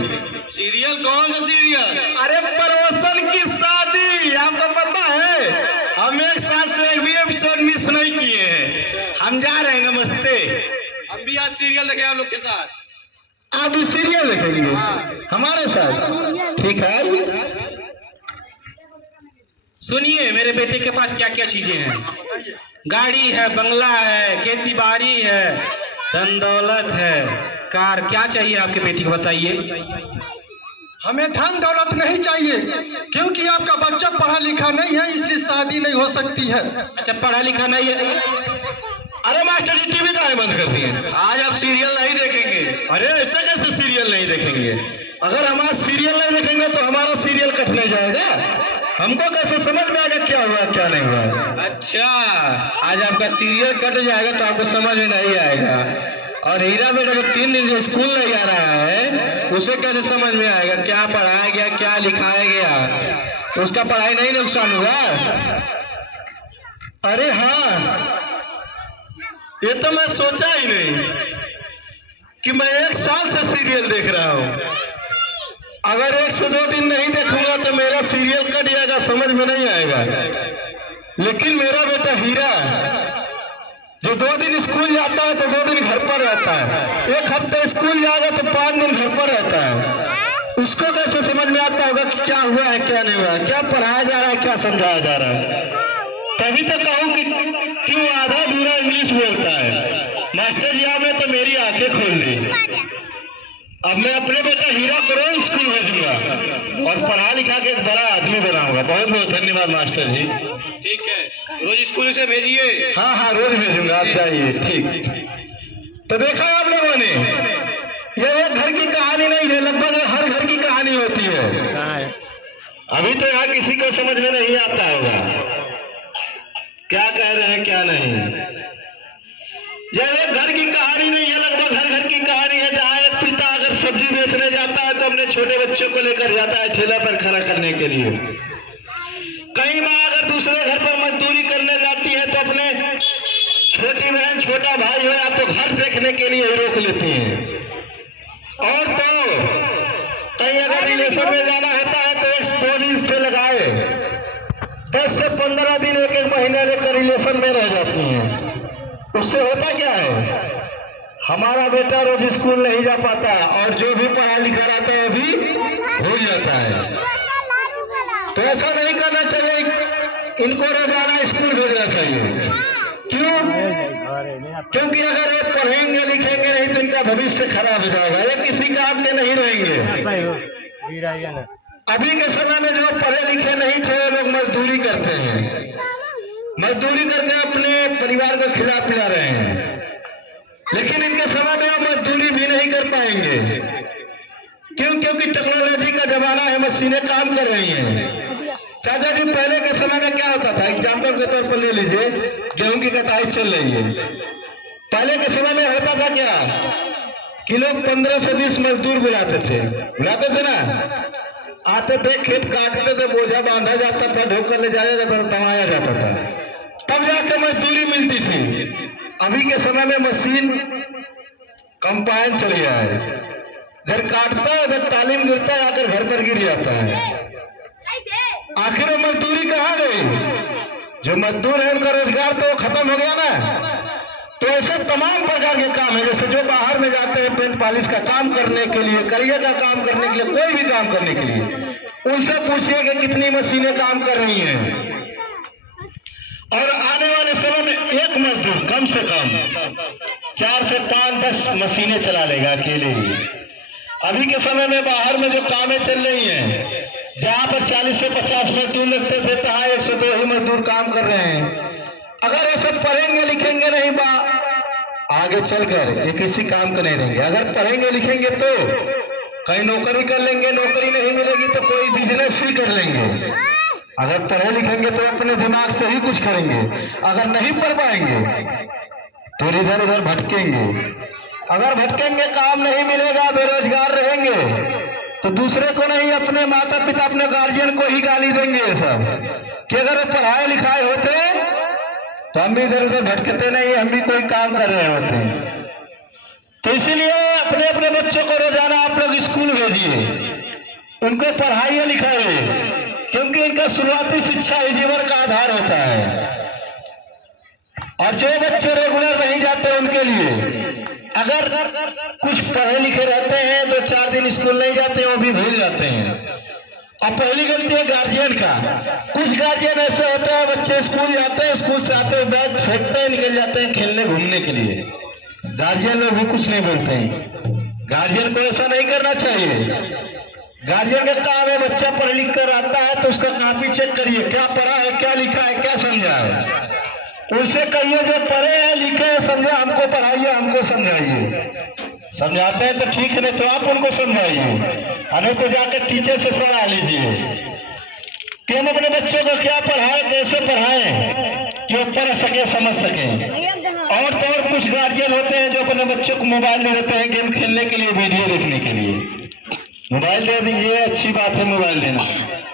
सीरियल? कौन सा सीरियल? अरे परवसन की शादी, आपको पता है? हम 1 साल से एक भी एपिसोड मिस नहीं किए हैं। हम जा रहे हैं, नमस्ते। हम भी आज सीरियल देखे आप लोग के साथ। आप भी सीरियल देखेंगे हमारे साथ? ठीक है। सुनिए, मेरे बेटे के पास क्या क्या चीजें हैं। गाड़ी है, बंगला है, खेती बाड़ी है, धन दौलत है, कार। क्या चाहिए आपके बेटी को, बताइए। हमें धन दौलत नहीं चाहिए, क्योंकि आपका बच्चा पढ़ा लिखा नहीं है, इसलिए शादी नहीं हो सकती है। अच्छा, पढ़ा लिखा नहीं है? अरे मास्टर जी, टीवी काहे बंद कर दिए? आज आप सीरियल नहीं देखेंगे। अरे ऐसे कैसे सीरियल नहीं देखेंगे? अगर हमारा सीरियल नहीं देखेंगे तो हमारा सीरियल कटने जाएगा। हमको कैसे समझ में आएगा क्या हुआ क्या नहीं हुआ? अच्छा, आज आपका सीरियल कट जाएगा तो आपको समझ में नहीं आएगा। और हीरा बेटा जो 3 दिन से स्कूल नहीं आ रहा है, उसे कैसे समझ में आएगा क्या पढ़ाया गया, क्या लिखाया गया? उसका पढ़ाई नहीं नुकसान हुआ? अरे हाँ, ये तो मैं सोचा ही नहीं कि मैं 1 साल से सीरियल देख रहा हूँ। अगर 1 से 2 दिन नहीं देखूंगा तो मेरा सीरियल कट जाएगा, समझ में नहीं आएगा। लेकिन मेरा बेटा हीरा जो 2 दिन स्कूल जाता है तो 2 दिन घर पर रहता है, 1 हफ्ते स्कूल जाएगा तो 5 दिन घर पर रहता है। उसको कैसे समझ में आता होगा कि क्या हुआ है क्या नहीं हुआ है, क्या पढ़ाया जा रहा है, क्या समझाया जा रहा है? तभी तो कहूँ कि क्यों आधा अधूरा इंग्लिश बोलता है। मास्टर जी आपने तो मेरी आंखें खोल दी। अब मैं अपने बेटा हीरा को रोज स्कूल भेजूंगा और पढ़ा लिखा के एक बड़ा आदमी बनाऊंगा। बहुत बहुत धन्यवाद मास्टर जी। ठीक है, रोज स्कूल से भेजिए। हाँ हाँ, रोज भेजूंगा, आप जाइए। ठीक। तो देखा आप लोगों ने, ये एक घर की कहानी नहीं है, लगभग हर घर की कहानी होती है। अभी तो यहाँ किसी को समझ में नहीं आता होगा क्या कह रहे हैं क्या नहीं। यह एक घर की कहानी नहीं है, लगभग हर घर की कहानी है, जहाँ एक पिता अगर सब्जी बेचने जाता है तो अपने छोटे बच्चों को लेकर जाता है ठेला पर खड़ा करने के लिए। कई माँ अगर दूसरे घर पर मजदूरी करने जाती है तो अपने छोटी बहन छोटा भाई हो या तो घर देखने के लिए ही रोक लेती हैं। और तो कहीं अगर रिलेशन में जाना होता है तो 1-2 दिन पे लगाए 10 से 15 दिन, 1-1 महीने लेकर रिलेशन में रह जाती हैं। उससे होता क्या है, हमारा बेटा रोज स्कूल नहीं जा पाता और जो भी पढ़ा लिखा रहता है अभी हो जाता है। तो ऐसा नहीं करना चाहिए, इनको रोजाना स्कूल भेजना चाहिए। क्यों? क्योंकि अगर ये पढ़ेंगे लिखेंगे नहीं तो इनका भविष्य खराब हो जाएगा, ये किसी काम के नहीं रहेंगे। अभी के समय में जो पढ़े लिखे नहीं थे वो लोग मजदूरी करते हैं, मजदूरी करके अपने परिवार को खिला पिला रहे हैं। लेकिन इनके समय में वो मजदूरी भी नहीं कर पाएंगे। क्यों? क्योंकि टेक्नोलॉजी का जमाना है, मशीनें काम कर रही हैं। चाचा जी, पहले के समय में क्या होता था, एग्जाम्पल के तौर पर ले लीजिए, गेहूं की कटाई चल रही है। पहले के समय में होता था क्या कि लोग 15 से 20 मजदूर बुलाते थे ना, आते थे, खेत काटते थे, बोझा बांधा जाता था, ढोकर ले जाया जाता था, दबाया जाता था, तब जाकर मजदूरी मिलती थी। अभी के समय में मशीन कंपाइन चल गया है। इधर काटता है, इधर तालीम गिरता है, आकर घर पर गिर जाता है। आखिर मजदूरी कहाँ गई? जो मजदूर है उनका रोजगार तो खत्म हो गया ना। तो ऐसे तमाम प्रकार के काम है, जैसे जो बाहर में जाते हैं पेंट पॉलिश का काम करने के लिए, करियर का काम करने के लिए, कोई भी काम करने के लिए, उनसे पूछिए कि कितनी मशीनें काम कर रही हैं। और आने वाले समय में एक मजदूर कम से कम 4 से 5 10 मशीनें चला लेगा अकेले ही। अभी के समय में बाहर में जो कामें चल रही हैं, जहाँ पर 40 से 50 मजदूर लगते थे, तहाँ 102 ही मजदूर काम कर रहे हैं। अगर ये सब पढ़ेंगे लिखेंगे नहीं आगे चलकर ये किसी काम का नहीं रहेंगे। अगर पढ़ेंगे लिखेंगे तो कहीं नौकरी कर लेंगे, नौकरी नहीं मिलेगी तो कोई बिजनेस ही कर लेंगे। अगर पढ़े लिखेंगे तो अपने दिमाग से ही कुछ करेंगे। अगर नहीं पढ़ पाएंगे तो इधर उधर भटकेंगे। अगर भटकेंगे, काम नहीं मिलेगा, बेरोजगार रहेंगे, तो दूसरे को नहीं, अपने माता पिता, अपने गार्जियन को ही गाली देंगे सब कि अगर वो पढ़ाए लिखाए होते तो हम भी इधर उधर भटकते नहीं, हम भी कोई काम कर रहे होते। तो इसीलिए अपने अपने बच्चों को रोजाना आप लोग स्कूल भेजिए, उनको पढ़ाइए लिखाइए, क्योंकि उनका शुरुआती शिक्षा ही जीवन का आधार होता है। और जो बच्चे रेगुलर नहीं जाते उनके लिए, अगर कुछ पढ़े लिखे रहते हैं 2-4 दिन स्कूल नहीं जाते, वो भी भूल जाते हैं। और पहली गलती है गार्जियन का। कुछ गार्जियन ऐसे होते हैं, बच्चे स्कूल जाते हैं, स्कूल से आते हैं बैग फेंकते हैं, निकल जाते हैं खेलने घूमने के लिए। गार्जियन लोग भी कुछ नहीं बोलते हैं। गार्जियन को ऐसा नहीं करना चाहिए। गार्जियन का काम है, बच्चा पढ़ लिख कर आता है तो उसका कॉपी चेक करिए, क्या पढ़ा है, क्या लिखा है, क्या समझा है। उनसे कहिए जो पढ़े हैं लिखे हैं समझा, हमको पढ़ाइए, हमको समझाइए। समझाते हैं तो ठीक है, नहीं तो आप उनको समझाइए, नहीं तो जाकर टीचर से सलाह लीजिए कि हम अपने बच्चों को क्या पढ़ाएं, कैसे पढ़ाएं कि वो पढ़ सके, समझ सके। और तो और कुछ गार्जियन होते हैं जो अपने बच्चों को मोबाइल दे देते हैं गेम खेलने के लिए, वीडियो देखने के लिए। मोबाइल दे दीजिए, अच्छी बात है मोबाइल देना,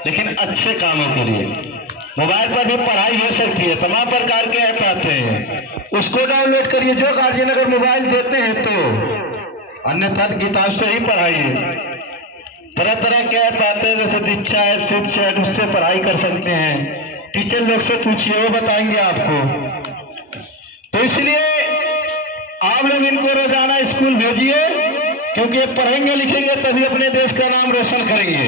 लेकिन अच्छे कामों के लिए। मोबाइल पर भी पढ़ाई हो सकती है, तमाम प्रकार के ऐप आते हैं, उसको डाउनलोड करिए। जो गार्जियन अगर मोबाइल देते हैं तो अन्यथा किताब से ही पढ़ाइए। तरह तरह के ऐप आते हैं, जैसे दीक्षा ऐप, शिक्षा ऐप, उससे पढ़ाई कर सकते हैं। टीचर लोग से पूछिए, वो बताएंगे आपको। तो इसलिए आप लोग इनको रोजाना स्कूल भेजिए, क्योंकि ये पढ़ेंगे लिखेंगे तभी अपने देश का नाम रोशन करेंगे।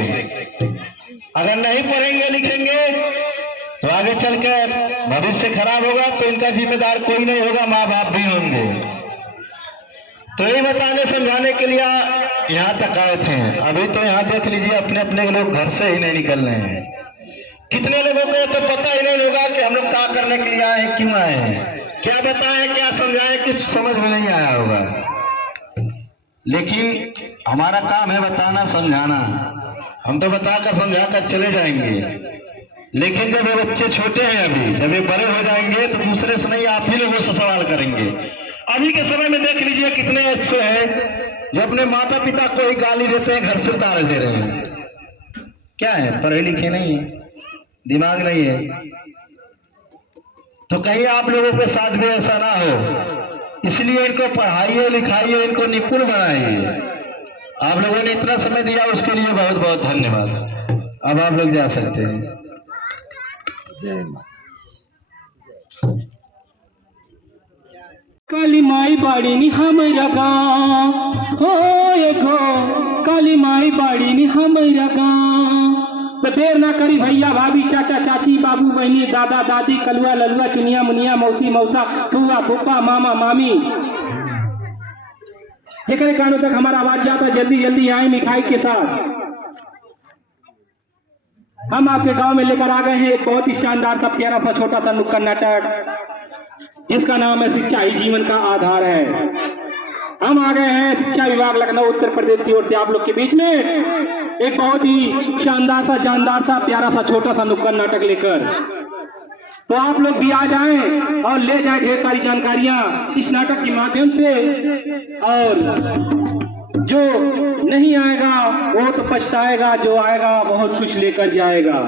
अगर नहीं पढ़ेंगे लिखेंगे तो आगे चलकर भविष्य खराब होगा, तो इनका जिम्मेदार कोई नहीं होगा, माँ बाप भी होंगे। तो यही बताने समझाने के लिए यहाँ तक आए थे। अभी तो यहाँ देख लीजिए, अपने अपने लोग घर से ही नहीं निकल रहे हैं। कितने लोगों को तो पता ही नहीं होगा कि हम लोग क्या करने के लिए आए हैं, क्यों आए हैं, क्या बताएं, क्या समझाएं, कुछ समझ में नहीं आया होगा। लेकिन हमारा काम है बताना, समझाना। हम तो बताकर समझाकर चले जाएंगे, लेकिन जब ये बच्चे छोटे हैं, अभी जब ये बड़े हो जाएंगे तो दूसरे से नहीं, आप ही लोगों से सवाल करेंगे। अभी के समय में देख लीजिए कितने ऐसे हैं जो अपने माता पिता को ही गाली देते हैं, घर से ताड़ दे रहे हैं। क्या है, पढ़े लिखे नहीं है, दिमाग नहीं है। तो कहीं आप लोगों के साथ भी ऐसा ना हो, इसलिए इनको पढ़ाइए लिखाइए, इनको निपुण बनाइए। आप लोगों ने इतना समय दिया, उसके लिए बहुत बहुत धन्यवाद। अब आप लोग जा सकते हैं। काली माई बाड़ी नी हमारा गाँव हो, एगो काली माई बाड़ी नी हमारा गाँव। तो देर ना करी भैया भाभी चाचा चाची बाबू बहनी दादा दादी कलुआ ललुआ चुनिया मुनिया मौसी मौसा फुआ फूफा मामा मामी, जितने कानों तक हमारा आवाज जाता जल्दी जल्दी आए मिठाई के साथ। हम आपके गांव में लेकर आ गए हैं एक बहुत ही शानदार सा प्यारा सा छोटा सा नुक्कड़ नाटक, जिसका नाम है शिक्षा ही जीवन का आधार है। हम आ गए हैं शिक्षा विभाग लखनऊ उत्तर प्रदेश की ओर से आप लोग के बीच में एक बहुत ही शानदार सा जानदार सा प्यारा सा छोटा सा नुक्कड़ नाटक लेकर। तो आप लोग भी आ जाएं और ले जाएं ढेर सारी जानकारियां इस नाटक के माध्यम से, और जो नहीं आएगा वो तो पछताएगा, जो आएगा बहुत कुछ लेकर जाएगा।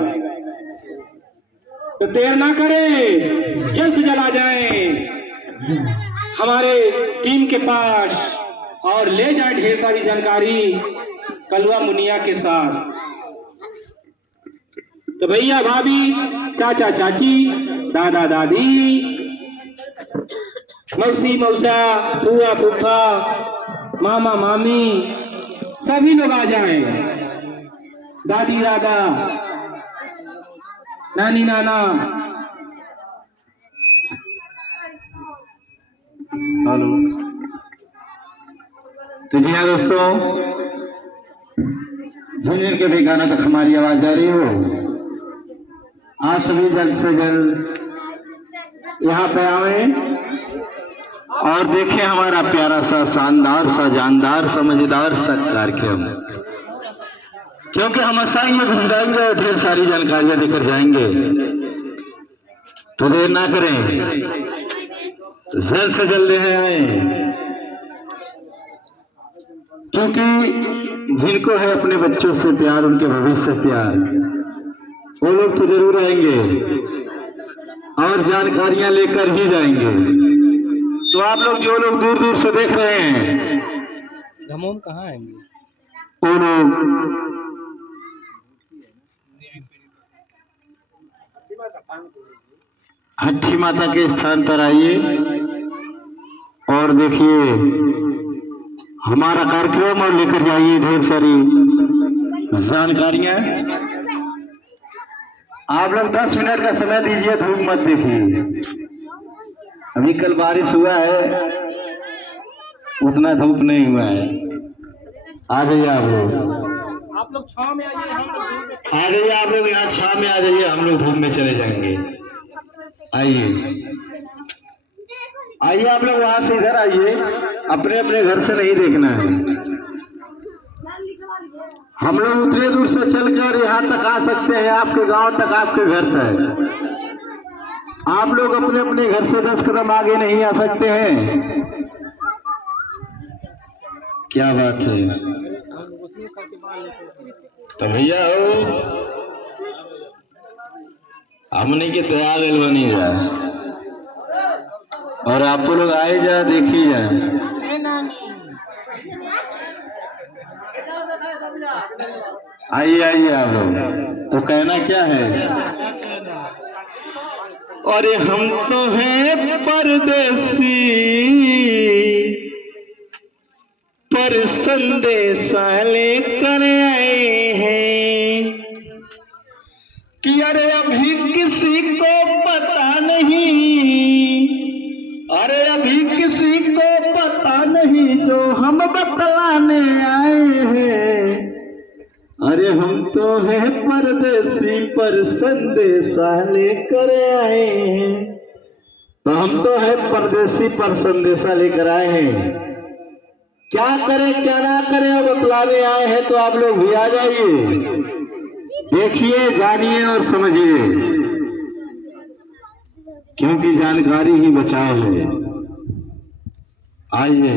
तो देर ना करें, जल्द से जल्द आ जाएं हमारे टीम के पास। और ले जाए ढेर सारी जानकारी कलवा मुनिया के साथ। तो भैया भाभी, चाचा चाची, दादा दादी, मौसी मौसा, फूआ फूफा, मामा मामी, सभी लोग आ जाएं। दादी दादा, नानी नाना। हेलो। तो जी हाँ दोस्तों, झुंझुन के भी गाना तक हमारी आवाज जा रही हो। आप सभी जल्द से जल्द यहाँ पे आए और देखें हमारा प्यारा सा, शानदार सा, जानदार, समझदार सा कार्यक्रम। क्योंकि हम हंसाएंगे, घुमाएंगे और ढेर सारी जानकारियां देकर जाएंगे। तो देर ना करें, जल्द से जल्द यहाँ आए, क्योंकि जिनको है अपने बच्चों से प्यार, उनके भविष्य से प्यार, वो लोग तो जरूर आएंगे और जानकारियां लेकर ही जाएंगे। तो आप लोग जो लोग दूर दूर से देख रहे हैं, घमौन कहाँ आएंगे? वो लोग हट्ठी माता के स्थान पर आइए और देखिए हमारा कार्यक्रम और लेकर जाइए ढेर सारी जानकारियां। आप लोग 10 मिनट का समय दीजिए, धूप मत देखिए। अभी कल बारिश हुआ है, उतना धूप नहीं हुआ है। आ जाइए आप लोग छाव में आइए, आ जाइए, आप लोग यहाँ छाव में आ जाइए, हम लोग धूप में चले जाएंगे। आइए आइए, आप लोग वहां से इधर आइए, अपने अपने घर से नहीं देखना है। हम लोग उतने दूर से चलकर यहाँ तक आ सकते हैं, आपके गांव तक, आपके घर तक। आप लोग अपने अपने घर से 10 कदम आगे नहीं आ सकते हैं। क्या बात है? तो भैया हो, हमने के तैयार बनी जाए और आप लोग आए जा, देखी जाए। आइए आइए आप लोग। तो कहना क्या है? अरे हम तो हैं परदेसी, पर संदेशा लेकर आए हैं कि अरे अभी किसी को पता नहीं, अरे अभी किसी को पता नहीं जो हम बतलाने आए हैं। अरे हम तो है परदेसी, पर संदेशा लेकर आए हैं। तो हम तो है परदेसी, पर संदेशा लेकर आए हैं। क्या करें क्या ना करें बतलाने आए हैं। तो आप लोग भी आ जाइए, देखिए, जानिए और समझिए, क्योंकि जानकारी ही बचाव है। आइए।